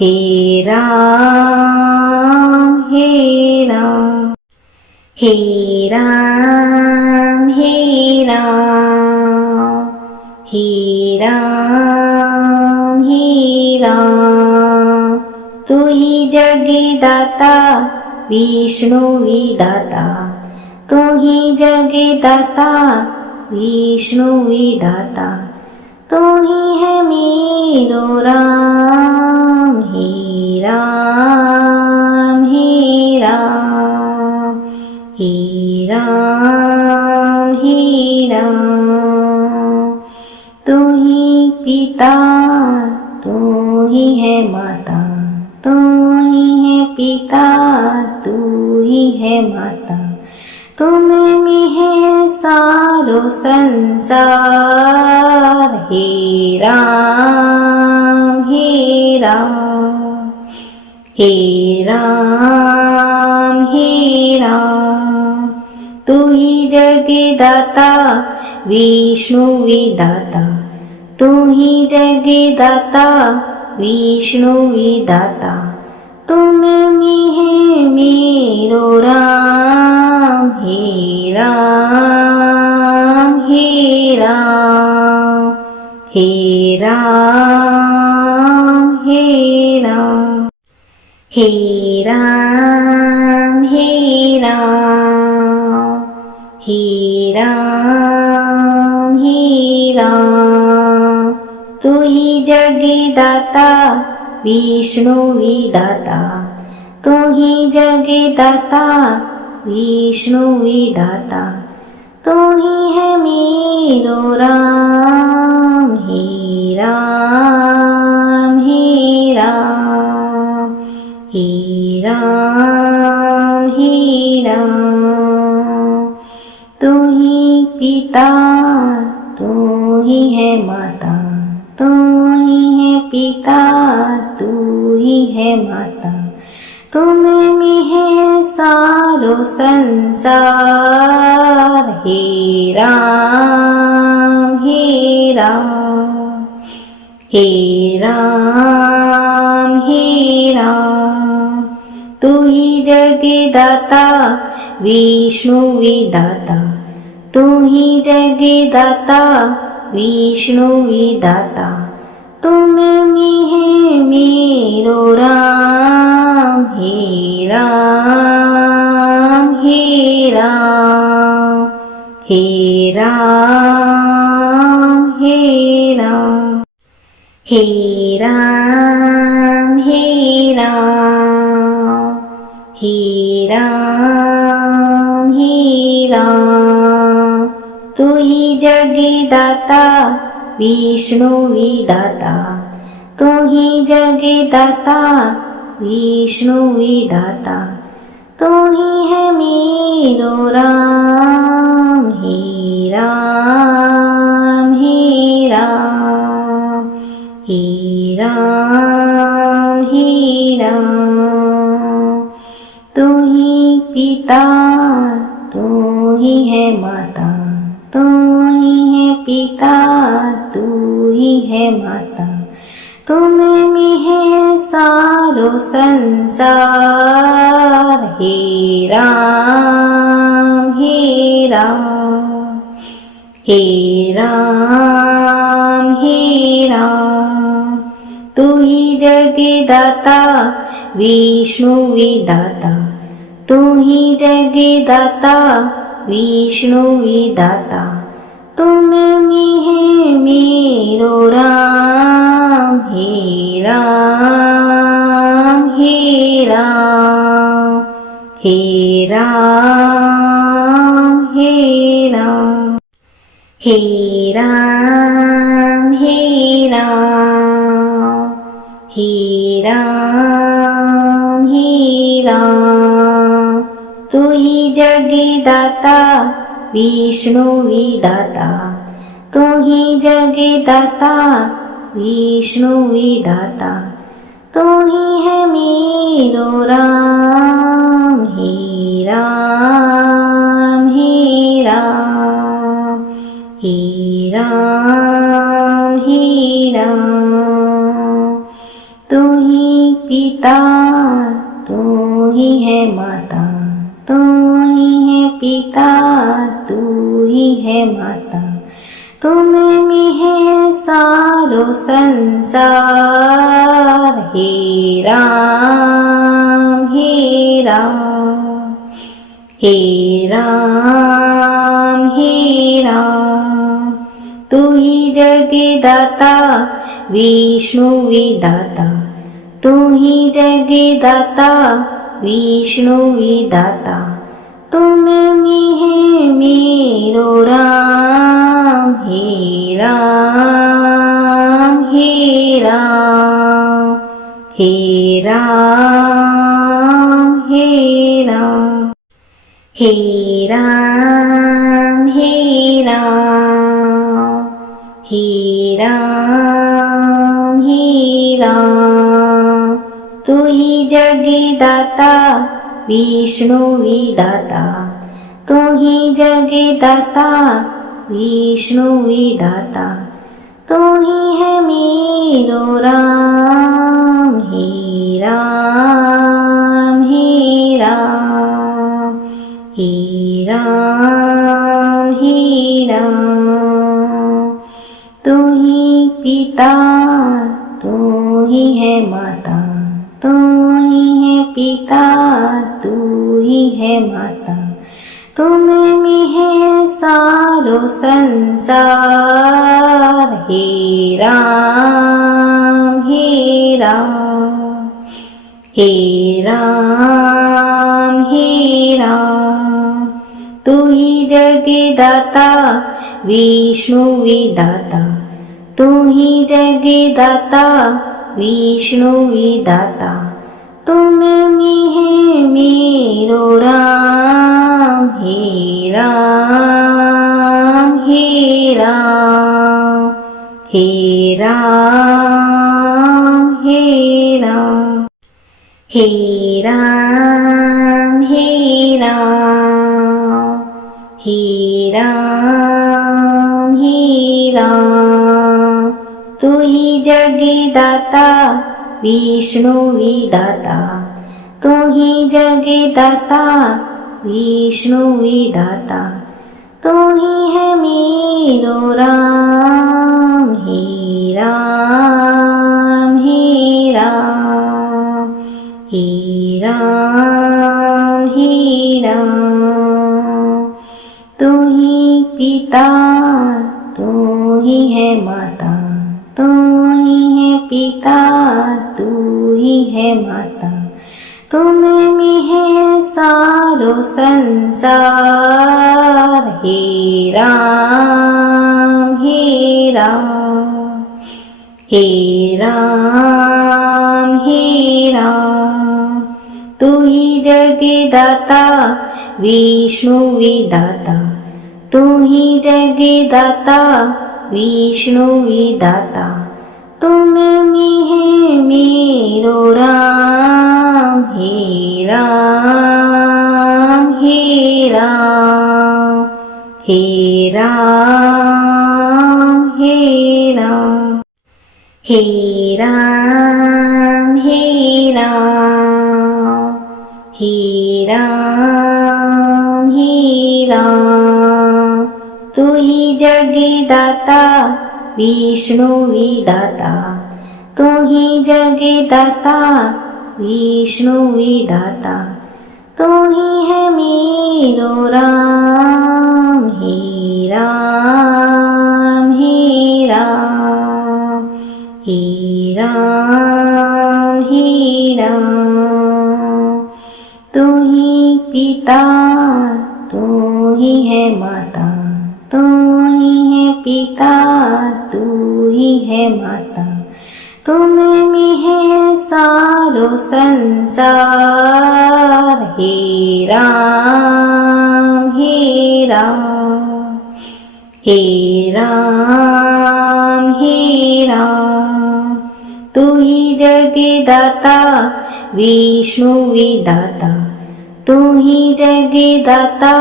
हे राम हे राम हे राम हे राम हे राम हे राम, तू ही जगदाता विष्णु विधाता, तू ही जगदाता विष्णु विधाता, तू ही है मेरो राम। हे राम हे राम हे राम हे राम, तू ही पिता तू ही है माता, तू ही है पिता तू ही है माता, तुम्हें में है सारो संसार। हे राम हे राम हे राम हे राम, तू ही जगदाता विष्णु विधाता, तू ही जगदाता विष्णु विधाता, तुम में है मेरो राम। हे राम हे राम हे राम हे राम हे राम हे राम हे राम हे राम, तू ही जगदाता विष्णु विधाता, तू ही जगदाता विष्णु विधाता, तू ही है मेरो राम। हे राम हे राम हे राम हे राम, तू ही पिता तू ही है माता, तू ही है पिता तू ही है माता, तुम्हें में है सारो संसार। हे राम हे राम हे राम हे राम, तू ही जगदाता विष्णु विधाता, तू ही जगदाता विष्णु विधाता, तुम में है मेरो राम। हे राम हे राम हे राम हे राम हे राम हे राम हे राम हे राम, तू ही जगदाता विष्णु विधाता, तू ही जगदाता विष्णु विधाता, तू ही है मेरो राम। हे राम हे राम हे राम हे राम, तू ही पिता तू ही है माता, तू ही है पिता तू ही है माता, तुम्हें में है सारो संसार। हे राम हे राम हे राम हे राम, तू ही जगदाता विष्णु विधाता, तू ही जगदाता विष्णु विधाता, तुम में है मेरो राम। हे राम हे राम हे राम हे राम हे राम हे राम हे राम हे राम तू ही जगदाता विष्णु विधाता तू ही जगदाता विष्णु विधाता तू ही है मेरो राम हे राम हे राम हे राम हे राम तू ही पिता तू ही है माता तू ही है पिता तू ही है माता तुम में है सारो संसार हे राम हे राम हे राम हे राम तू ही जगदाता विष्णु विधाता तू ही जगदाता विष्णु विधाता तुम में है मेरो राम हे राम हे राम हे राम हे राम हे राम हे राम हे राम हे राम तू ही जगदाता विष्णु विधाता तू ही जगदाता विष्णु विधाता तू ही है मेरो राम हे राम हे राम हे राम हे राम तू ही पिता तू ही है माता तू ही है पिता तू ही है माता तुम में है सारो संसार हे राम हे राम हे राम हे राम तू ही जगदाता विष्णु विधाता तू ही जगदाता विष्णु विधाता तुम में है मेरो राम हे राम हे राम हे राम हे राम हे राम हे राम हे राम हे राम तू ही जगदाता विष्णु विधाता तू ही जगदाता विष्णु विधाता तू ही है मेरो राम हे राम हे राम हे राम हे राम तू ही पिता तू ही है माता तू ही है पिता तू ही है माता तुम में है सारो संसार हे राम हे राम हे राम हे राम तू ही जगदाता विष्णु विधाता तू ही जगदाता विष्णु विधाता तुम में है मेरो राम हे राम हे राम हे राम हे राम हे राम हे राम हे राम हे राम तू ही जगदाता विष्णु विधाता तू ही जगदाता विष्णु विधाता तू ही है मेरो राम हे राम हे राम हे राम हे राम तू ही पिता तू ही है माता, तू ही है पिता तू ही है माता, तुम में है सारो संसार। हे राम हे राम हे राम हे राम, तू ही जगदाता विष्णु विधाता, तू ही जगदाता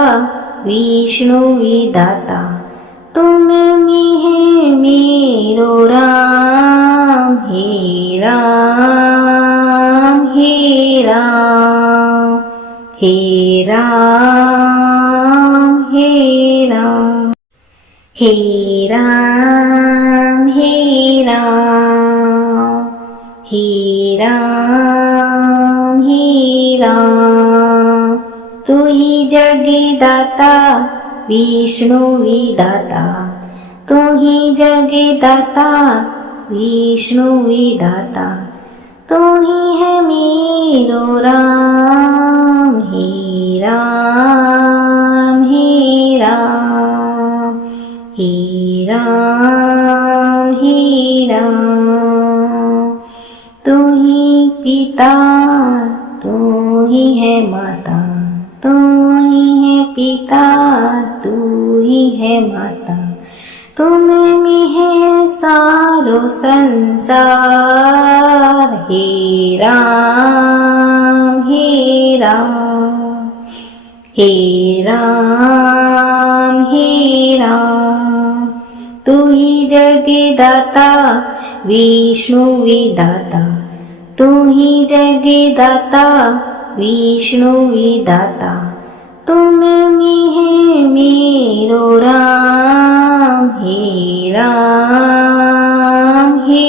विष्णु विधाता, तुम में है मेरो राम। हे राम हे राम हे राम हे राम हे राम हे राम हे राम हे राम, तू ही जगदाता विष्णु विधाता, तू ही जगदाता विष्णु विधाता, तू ही है मेरो राम। हे राम हे राम हे राम हे राम, तू ही पिता तू ही है माता, तू ही है पिता तू ही है माता, तुम में है सारो संसार। हे राम हे राम हे राम हे राम, तू ही जगदाता विष्णु विधाता, तू ही जगदाता विष्णु विधाता, तुम में है मेरो राम। हे राम हे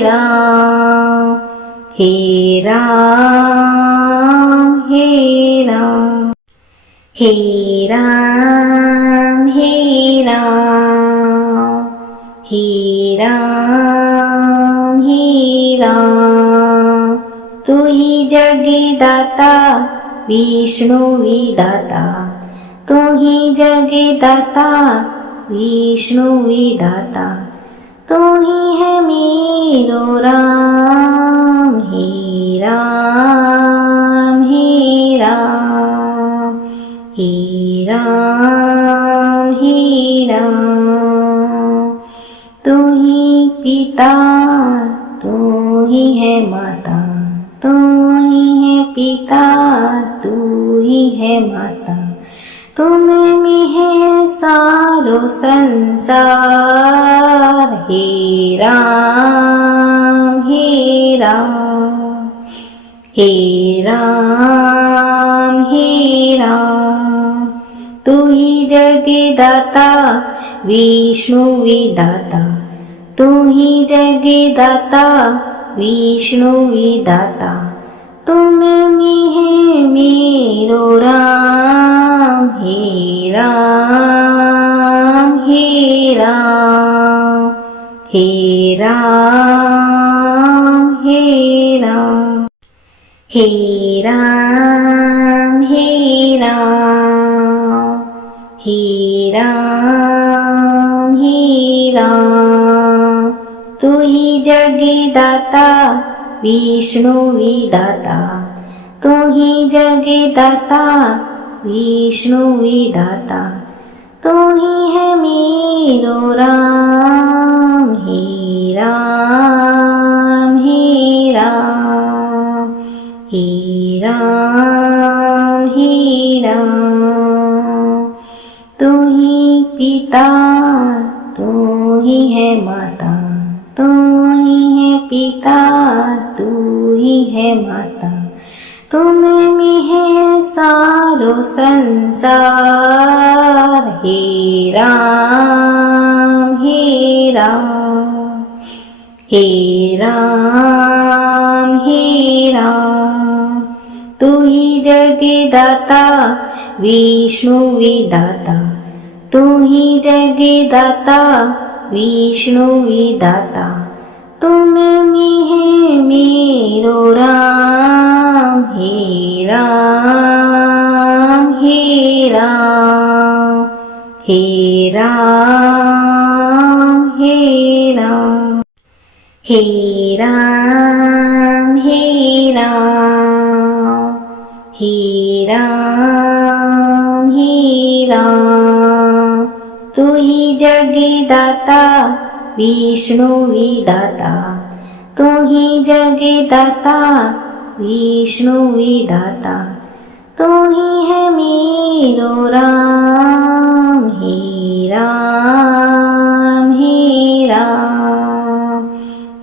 राम हे राम हे राम हे राम हे राम हे राम हे राम, तू ही जगदाता विष्णु विधाता, तू ही जगदाता विष्णु विधाता, तू ही है मेरो राम। हे राम हे राम हे राम हे राम, तू ही पिता तू ही है माता, तू ही है पिता तू ही है माता, तुम में है सारो संसार। हे राम हे राम हे राम हे राम, तू ही जगदाता विष्णु विधाता, तू ही जगदाता विष्णु विधाता, तुम में है मेरो राम। हे राम हे राम हे राम हे राम हे राम हे राम हे राम हे राम, तू ही जगदाता विष्णु विधाता, तू ही जगदाता विष्णु विधाता, तू ही है मेरो राम। हे राम हे राम हे राम हे राम, तू ही पिता तू ही है माता, तू ही है पिता तू ही है माता, तुम में है सारो संसार। हे राम हे राम हे राम हे राम, तू ही जगदाता विष्णु विधाता, तू ही जगदाता विष्णु विधाता, तुम में है मेरो राम। हे राम हे राम, हे राम, हे राम, हे राम, हे राम, हे राम, हे राम। तू ही जगदाता विष्णु विधाता, तू ही जगदाता विष्णु विधाता, तू ही है मेरो राम, हे राम, हे राम,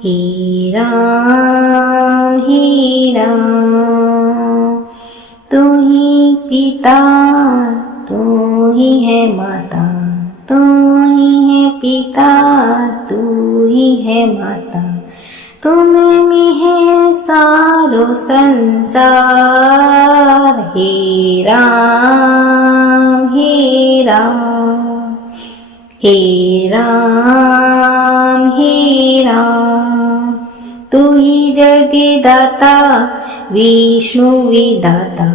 हे राम, हे राम। तू ही पिता, तू ही है माता, तू ही है पिता, तू ही है माता, तुम में है सारो संसार, हे राम, हे राम, हे राम, हे राम। तू ही जगदाता विष्णु विधाता,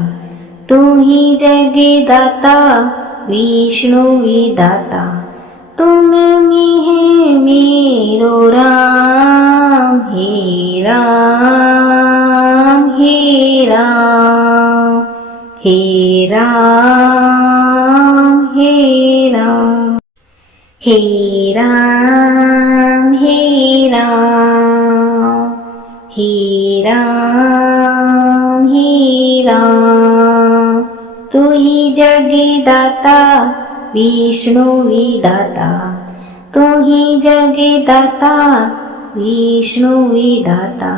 तू ही जगदाता विष्णु विधाता, तुम में है मेरो राम, हे राम, हे राम, हे राम, हे राम, हे राम, हे राम, हे राम, हे राम। तू ही जगदाता विष्णु विधाता, तू ही जगदाता विष्णु विधाता,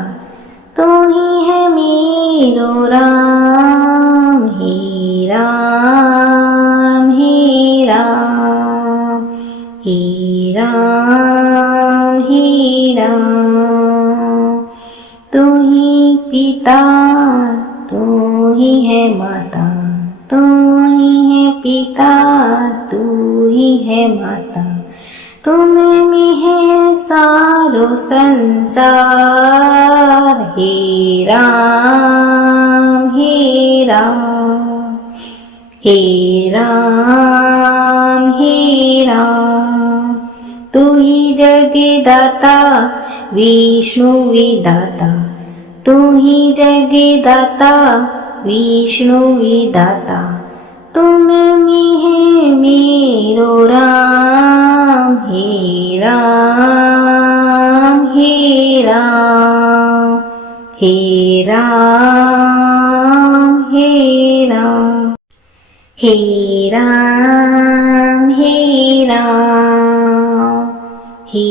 तू ही है मेरो राम, हे राम, हे राम, हे राम, हे राम। तू ही पिता, तू ही है माता, तू ही है पिता, तू ही है माता, तुम में है सारो संसार, हे राम, हे राम, हे राम, हे राम। तू ही जगदाता विष्णु विधाता, तू ही जगदाता विष्णु विधाता, तुम में है मेरो राम, हे राम, हे राम, हे राम, हे राम, हे राम, हे राम, हे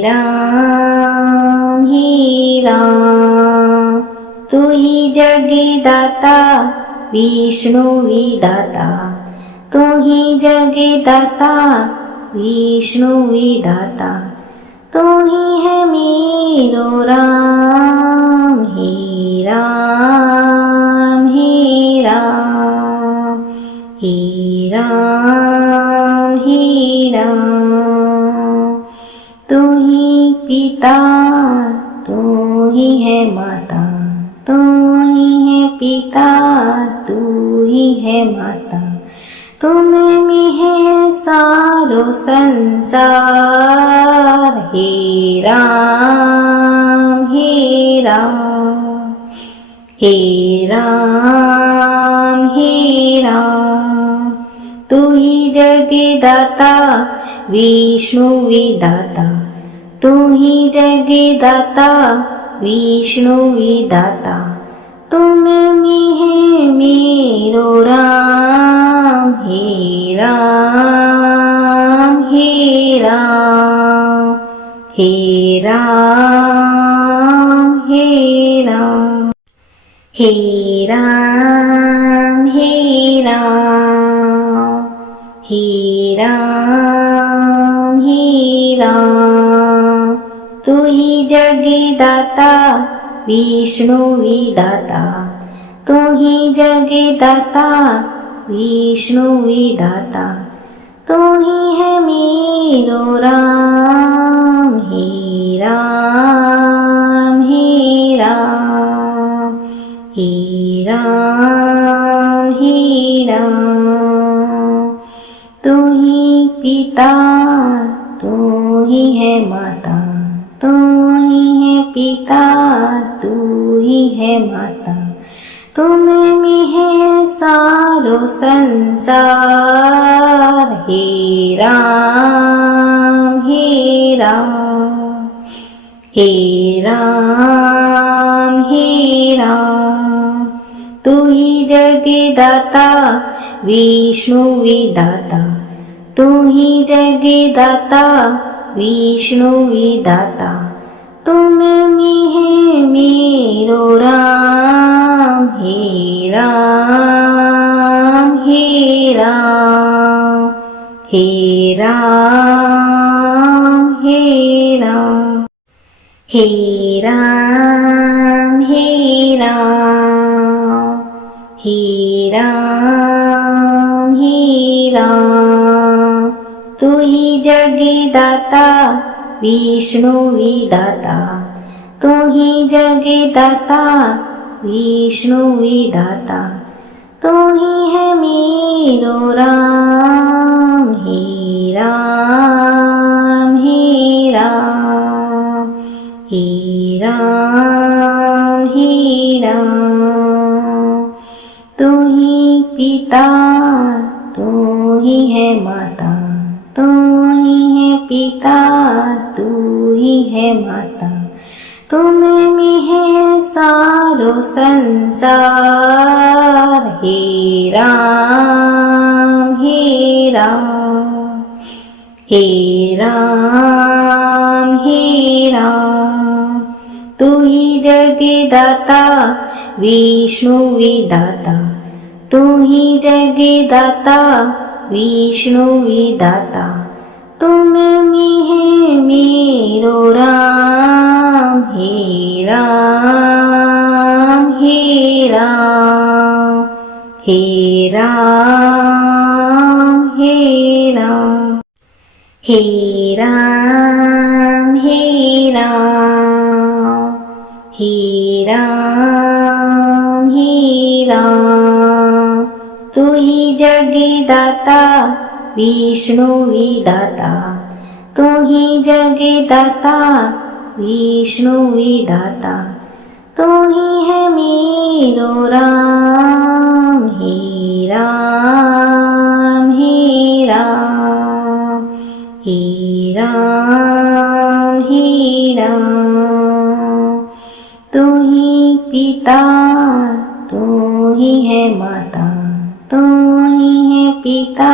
राम, हे राम। तू ही जगदाता विष्णु विधाता, तू ही जगदाता विष्णु विधाता, तू ही है मेरो राम, हे राम, हे राम, हे राम, हे राम। तू ही पिता, तू ही है माता, तू ही है पिता, तू ही है माता, तुम में है सारो संसार, हे राम, हे राम, हे राम, हे राम। तू ही जगदाता विष्णु विधाता, तू ही जगदाता विष्णु विधाता, तुम में है मेरो राम, हे राम, हे राम, हे राम, हे राम, हे राम, हे राम, हे राम, हे राम। तू ही जगदाता विष्णु विधाता, तू ही जगदाता विष्णु विधाता, तू ही है मेरो राम, हे राम, हे राम, हे राम, हे राम। पिता तू ही है माता, तू ही है पिता तू ही है माता, तुम में है सारो संसार। हे राम हे राम हे राम हे राम, तू ही जगदाता विष्णु विधाता, तू ही जगदाता विष्णु विधाता, तुम में है मेरो राम। हे राम हे राम हे राम हे राम हे राम हे राम हे राम हे राम, तू ही जगदाता विष्णु विधाता, तू ही जगदाता विष्णु विधाता, तू ही है मेरो राम। हे राम हे राम हे राम हे राम, तू ही पिता तू ही है माता, तू ही है पिता तू ही है माता, तुम में है सारो संसार। हे राम हे राम हे राम हे राम, तू ही जगदाता विष्णु विधाता, तू ही जगदाता विष्णु विधाता, तुम में है मेरो राम। हे राम हे राम हे राम हे राम हे राम हे राम हे राम हे राम, तू ही जगदाता विष्णु विधाता, तू ही जगदाता विष्णु विधाता, तू ही है मेरो राम। हे राम हे राम हे राम हे राम, तू ही पिता तू ही है माता, तू ही है पिता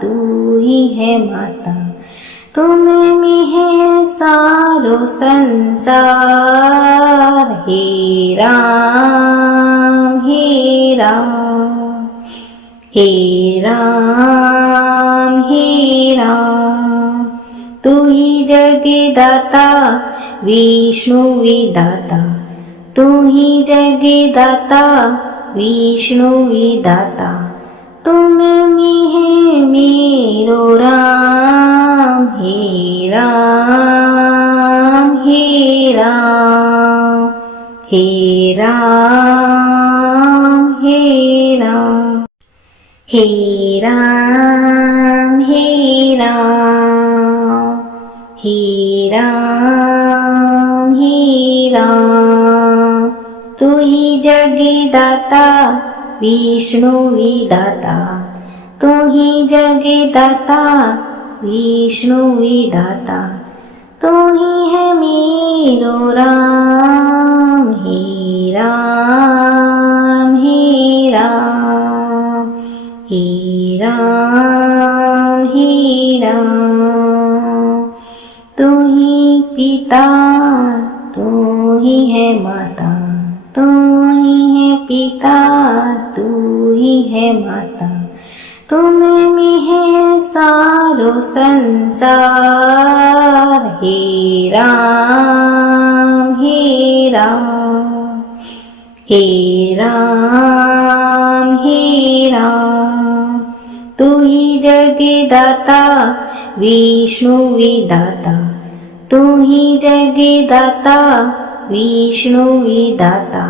तू ही है माता, तुम में है सारो संसार। हे राम हे राम हे राम हे राम, तू ही जगदाता विष्णु विधाता, तू ही जगदाता विष्णु विधाता, तुम में है मेरो राम। हे राम हे राम हे राम हे राम हे राम हे राम हे राम हे राम, तू ही जगदाता विष्णु विधाता, तू ही जगदाता विष्णु विधाता, तू ही है मेरो राम। हे राम हे राम हे राम हे राम, तू ही पिता तू ही है माता, तू ही है पिता तू ही है माता, तुम में है सारो संसार। हे राम हे राम हे राम हे राम, तू ही जगदाता विष्णु विधाता, तू ही जगदाता विष्णु विधाता,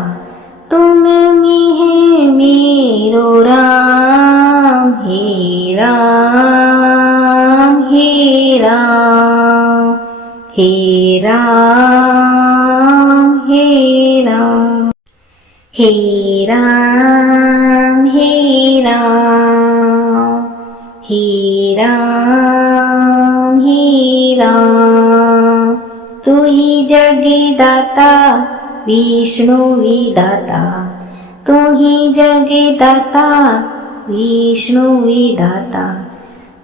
तुम में है मेरो राम। हे राम राम हे राम हे राम हे राम हे राम हे राम हे राम तू ही जगदाता विष्णु विधाता तू ही जगदाता विष्णु विधाता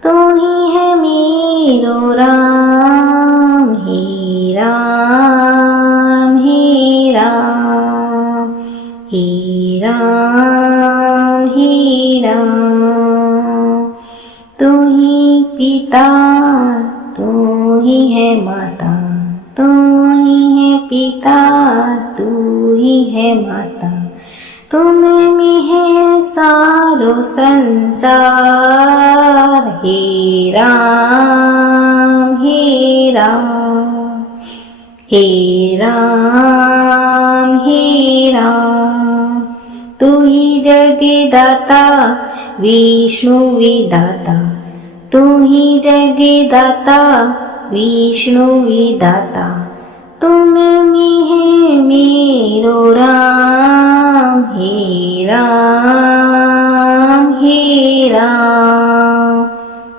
तू ही है मेरो राम हे राम हे राम हे राम हे राम तू ही पिता तू ही है माता तू ही है पिता तू ही है माता तुम में है सारो संसार हे राम हे राम हे राम हे राम तू ही जगदाता विष्णु विधाता तू ही जगदाता विष्णु विधाता तुम में है मेरो राम हे राम हे राम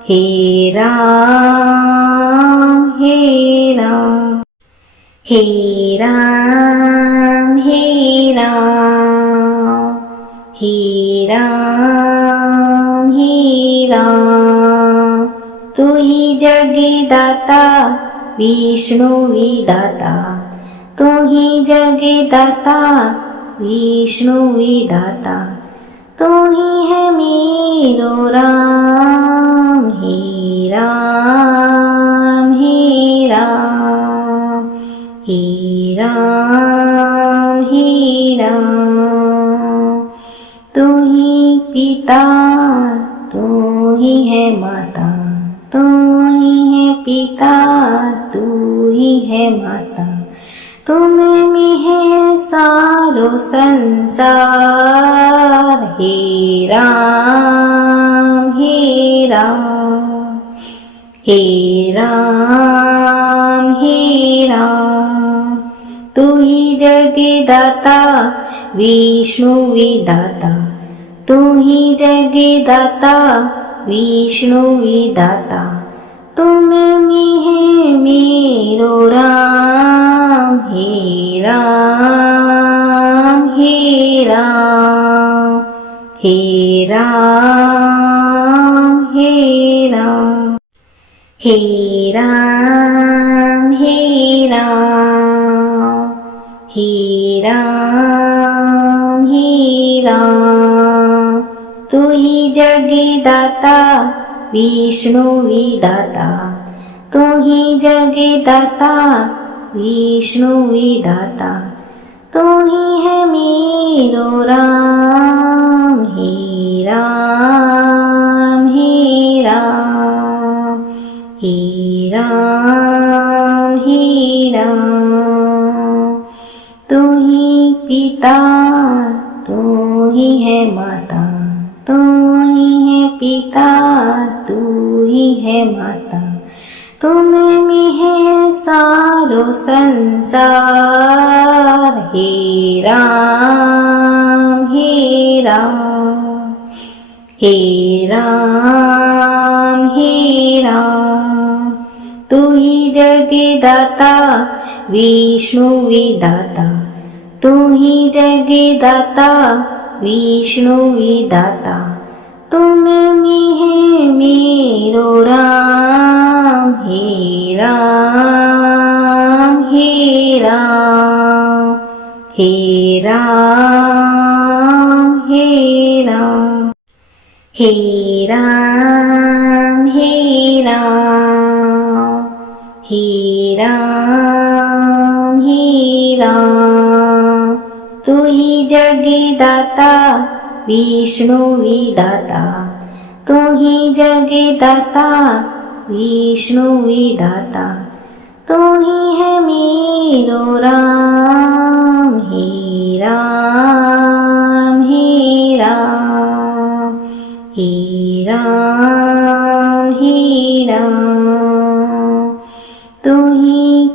हे राम हे राम हे राम हे राम हे राम हे राम तू ही जगदाता विष्णु विधाता तू ही जगदाता विष्णु विधाता तू ही है मेरो राम हे राम हे राम हे राम हे राम तू ही पिता तू ही है माता तू ही है पिता तू ही है माता तुम में है सारो संसार हे राम हे राम हे राम हे राम तू ही जगदाता विष्णु विधाता तू ही जगदाता विष्णु विधाता तुम में है मेरो राम हे राम हे राम हे राम हे राम हे राम हे राम हे राम हे राम तू ही जगदाता विष्णु विधाता तू ही जगदाता विष्णु विधाता तू ही है मेरो राम हे राम हे राम हे राम हे राम तू ही पिता तू ही है माता तू ही है पिता तू ही है माता तुम में है सारो संसार हे राम हे राम हे राम हे राम तू ही जगदाता विष्णु विधाता तू ही जगदाता विष्णु विधाता तुम में है मेरो राम हे राम हे राम हे राम हे राम हे राम हे राम हे राम हे राम तू ही जगदाता विष्णु विधाता तू ही जगदाता विष्णु विधाता तू ही है मेरो राम हे राम हे राम हे राम हे राम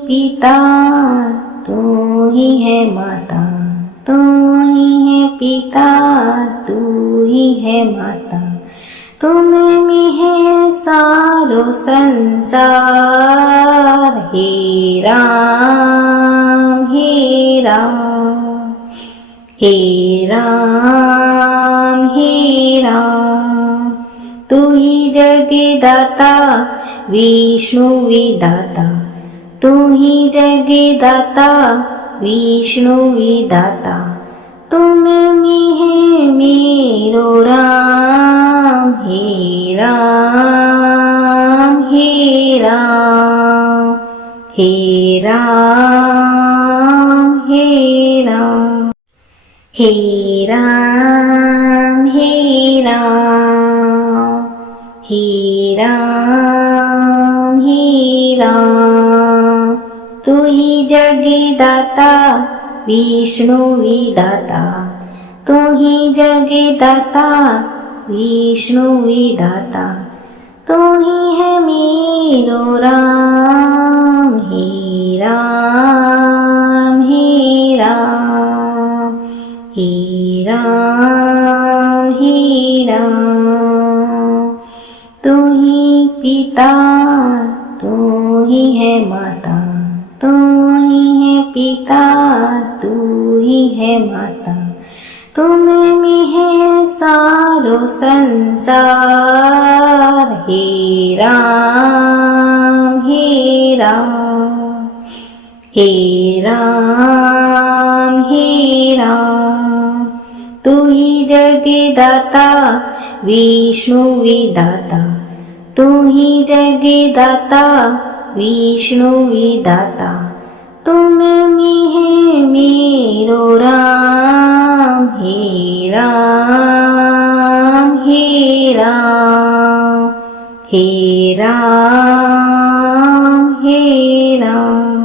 पिता तू ही है माता, तू ही है पिता तू ही है माता, तुम में है सारो संसार। हे राम हे राम हे राम हे राम, तू ही जगदाता विष्णु विधाता, तू ही जगदाता विष्णु विधाता, तुम में है मेरो राम। हे राम हे राम हे राम हे राम हे राम हे राम हे राम हे राम, तू ही जगदाता विष्णु विधाता, तू ही जगदाता विष्णु विधाता, तू ही है मेरो राम। हे राम हे राम हे राम हे राम, तू ही पिता तू ही है माता, तू ही है पिता तू ही है माता, तुम में है सारो संसार। हे राम हे राम हे राम हे राम, तू ही जगदाता विष्णु विधाता, तू ही जगदाता विष्णु विधाता, तुम में है मेरो राम। हे राम हे राम हे राम हे राम।